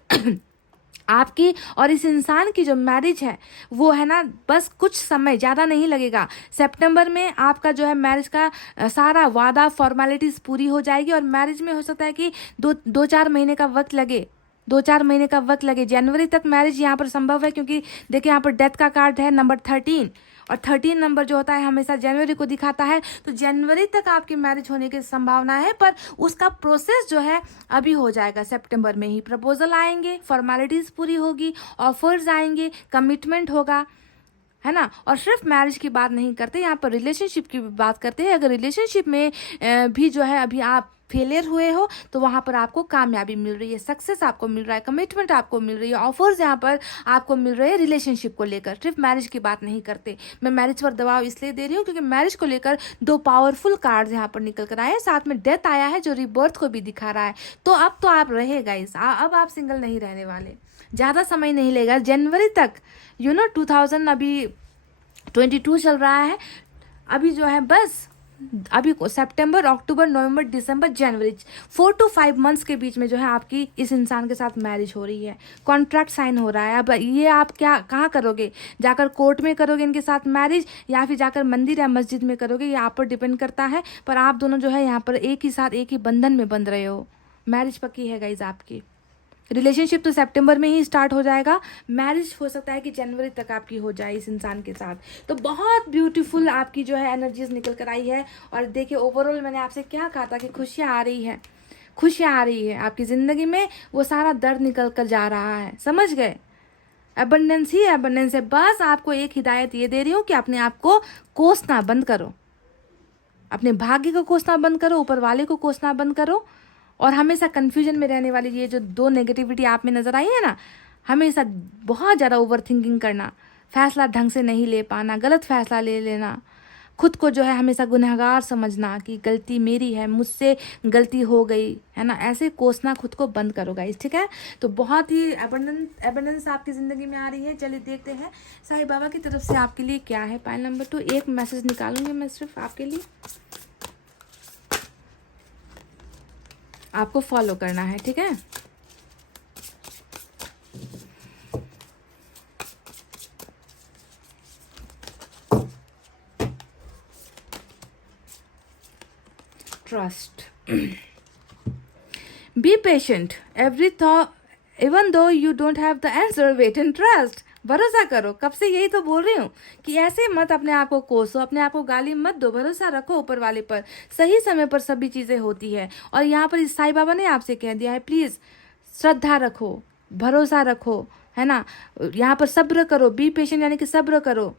आपकी और इस इंसान की जो मैरिज है वो है ना, बस कुछ समय, ज़्यादा नहीं लगेगा। सितंबर में आपका जो है मैरिज का सारा वादा, फॉर्मेलिटीज़ पूरी हो जाएगी। और मैरिज में हो सकता है कि 2-4 महीने का वक्त लगे, 2-4 महीने का वक्त लगे। जनवरी तक मैरिज यहाँ पर संभव है, क्योंकि देखिए यहाँ पर डेथ का कार्ड है नंबर 13 और 13 नंबर जो होता है हमेशा जनवरी को दिखाता है। तो जनवरी तक आपकी मैरिज होने की संभावना है, पर उसका प्रोसेस जो है अभी हो जाएगा। सितंबर में ही प्रपोजल आएंगे, फॉर्मेलिटीज़ पूरी होगी, ऑफर्स आएंगे, कमिटमेंट होगा, है ना। और सिर्फ मैरिज की बात नहीं करते, यहाँ पर रिलेशनशिप की भी बात करते हैं। अगर रिलेशनशिप में भी जो है अभी आप फेलियर हुए हो तो वहाँ पर आपको कामयाबी मिल रही है, सक्सेस आपको मिल रहा है, कमिटमेंट आपको मिल रही है, ऑफर्स यहाँ पर आपको मिल रहे हैं रिलेशनशिप को लेकर। सिर्फ मैरिज की बात नहीं करते। मैं मैरिज पर दबाव इसलिए दे रही हूँ क्योंकि मैरिज को लेकर 2 पावरफुल कार्ड्स यहाँ पर निकल कर आए हैं, साथ में डेथ आया है जो रिबर्थ को भी दिखा रहा है। तो अब तो आप रहे गाइस, अब आप सिंगल नहीं रहने वाले, ज़्यादा समय नहीं लेगा, जनवरी तक 2000 अभी 22 चल रहा है, अभी जो है बस अभी सितंबर, अक्टूबर, नवंबर, दिसंबर, जनवरी 4 to 5 मंथ्स के बीच में जो है आपकी इस इंसान के साथ मैरिज हो रही है, कॉन्ट्रैक्ट साइन हो रहा है। अब ये आप क्या कहाँ करोगे, जाकर कोर्ट में करोगे इनके साथ मैरिज, या फिर जाकर मंदिर या मस्जिद में करोगे, ये आप पर डिपेंड करता है। पर आप दोनों जो है यहाँ पर एक ही साथ एक ही बंधन में बंध रहे हो। मैरिज पक्की है गाइज आपकी। रिलेशनशिप तो सितंबर में ही स्टार्ट हो जाएगा, मैरिज हो सकता है कि जनवरी तक आपकी हो जाए इस इंसान के साथ। तो बहुत ब्यूटीफुल आपकी जो है एनर्जीज निकल कर आई है। और देखिए ओवरऑल मैंने आपसे क्या कहा था कि खुशियाँ आ रही है, खुशियाँ आ रही है आपकी ज़िंदगी में, वो सारा दर्द निकल कर जा रहा है, समझ गए। एबंडेंस ही एबंडेंस है। बस आपको एक हिदायत ये दे रही हूँ कि अपने आप को कोसना बंद करो, अपने भाग्य को कोसना बंद करो, ऊपर वाले को कोसना बंद करो। और हमेशा कन्फ्यूजन में रहने वाली ये जो 2 नेगेटिविटी आप में नज़र आई है ना, हमेशा बहुत ज़्यादा ओवर थिंकिंग करना, फैसला ढंग से नहीं ले पाना, गलत फैसला ले लेना, खुद को जो है हमेशा गुनहगार समझना कि गलती मेरी है, मुझसे गलती हो गई है ना, ऐसे कोसना खुद को बंद करो गाइस, ठीक है। तो बहुत ही एबंडेंस आपकी ज़िंदगी में आ रही है। चलिए देखते हैं साईं बाबा की तरफ से आपके लिए क्या है। पाइल नंबर 2, एक मैसेज निकालूंगी मैं सिर्फ आपके लिए, आपको फॉलो करना है, ठीक है। Trust, be patient, every thought even though you don't have the answer, wait and trust. भरोसा करो, कब से यही तो बोल रही हूँ कि ऐसे मत अपने आप को कोसो, अपने आप को गाली मत दो, भरोसा रखो ऊपर वाले पर। सही समय पर सभी चीज़ें होती है। और यहाँ पर इस साईं बाबा ने आपसे कह दिया है, प्लीज़ श्रद्धा रखो, भरोसा रखो, है ना। यहाँ पर सब्र करो, बी पेशेंट यानी कि सब्र करो।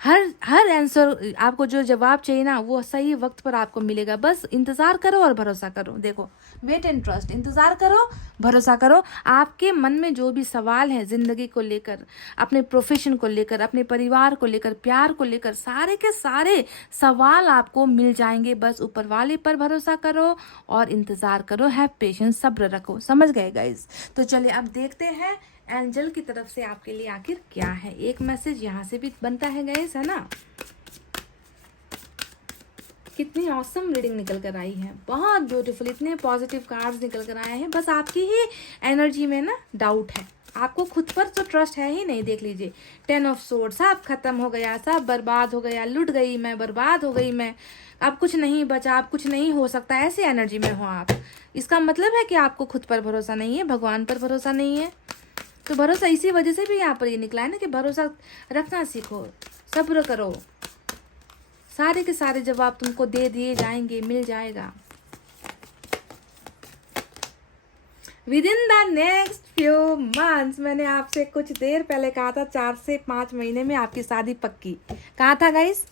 हर आंसर आपको जो जवाब चाहिए ना वो सही वक्त पर आपको मिलेगा। बस इंतज़ार करो और भरोसा करो। देखो, वेट एंड ट्रस्ट, इंतज़ार करो, भरोसा करो। आपके मन में जो भी सवाल हैं ज़िंदगी को लेकर, अपने प्रोफेशन को लेकर, अपने परिवार को लेकर, प्यार को लेकर, सारे के सारे सवाल आपको मिल जाएंगे। बस ऊपर वाले पर भरोसा करो और इंतज़ार करो, हैव पेशेंस, सब्र रखो। समझ गए गाइस। तो चलिए अब देखते हैं एंजल की तरफ से आपके लिए आखिर क्या है। एक मैसेज यहाँ से भी बनता है गाइस, है ना। कितनी ऑसम रीडिंग निकल कर आई है, बहुत ब्यूटीफुल, इतने पॉजिटिव कार्ड्स निकल कर आए हैं। बस आपकी ही एनर्जी में ना डाउट है, आपको खुद पर तो ट्रस्ट है ही नहीं। देख लीजिए 10 ऑफ सोर्ड्स, सब खत्म हो गया, सब बर्बाद हो गया, लुट गई मैं, बर्बाद हो गई मैं, अब कुछ नहीं बचा, अब कुछ नहीं हो सकता, ऐसी एनर्जी में हो आप। इसका मतलब है कि आपको खुद पर भरोसा नहीं है, भगवान पर भरोसा नहीं है। तो भरोसा इसी वजह से भी यहाँ पर ये निकला है ना कि भरोसा रखना सीखो, सब्र करो, सारे के सारे जवाब तुमको दे दिए जाएंगे, मिल जाएगा। With in the next few months, मैंने आपसे कुछ देर पहले कहा था 4 से 5 महीने में आपकी शादी पक्की। कहा था गाइस,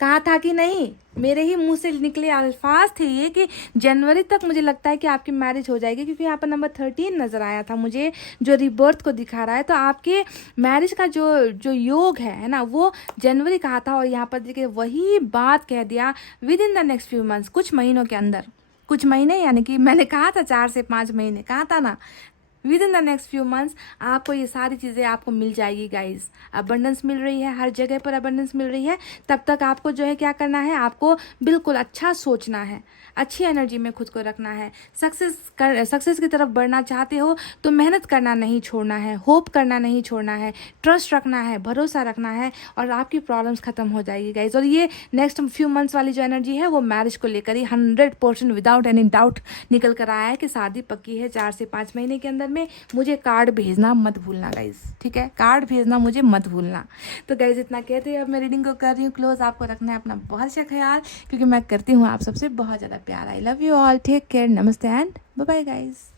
कहा था कि नहीं? मेरे ही मुंह से निकले अल्फाज थे ये कि जनवरी तक मुझे लगता है कि आपकी मैरिज हो जाएगी, क्योंकि यहाँ पर नंबर 13 नज़र आया था मुझे, जो रिबर्थ को दिखा रहा है। तो आपके मैरिज का जो योग है ना, वो जनवरी कहा था, और यहाँ पर देखिए वही बात कह दिया, with in the next few months, कुछ महीनों के अंदर, कुछ महीने यानी कि मैंने कहा था 4 से 5 महीने, कहा था ना। With in the next few months आपको ये सारी चीज़ें आपको मिल जाएगी गाइस। अबंडेंस मिल रही है, हर जगह पर अबंडेंस मिल रही है। तब तक आपको जो है क्या करना है, आपको बिल्कुल अच्छा सोचना है, अच्छी एनर्जी में खुद को रखना है। सक्सेस की तरफ बढ़ना चाहते हो तो मेहनत करना नहीं छोड़ना है, होप करना नहीं छोड़ना है, ट्रस्ट रखना है, भरोसा रखना है, और आपकी प्रॉब्लम्स खत्म हो जाएगी गाइस। और ये नेक्स्ट फ्यू मंथ्स वाली जो एनर्जी है वो मैरिज को लेकर ही 100% विदाउट एनी डाउट निकल कर आया है कि शादी पक्की है 4 से 5 महीने के अंदर में। मुझे कार्ड भेजना मत भूलना गाइस, ठीक है, कार्ड भेजना मुझे मत भूलना। तो गाइस इतना कहते हैं अब मैं रीडिंग को कर रही हूँ क्लोज। आपको रखना है अपना बहुत अच्छा ख्याल, क्योंकि मैं करती हूँ आप सबसे बहुत ज़्यादा प्यार। I love you all, take care, नमस्ते एंड बाय बाय गाइस।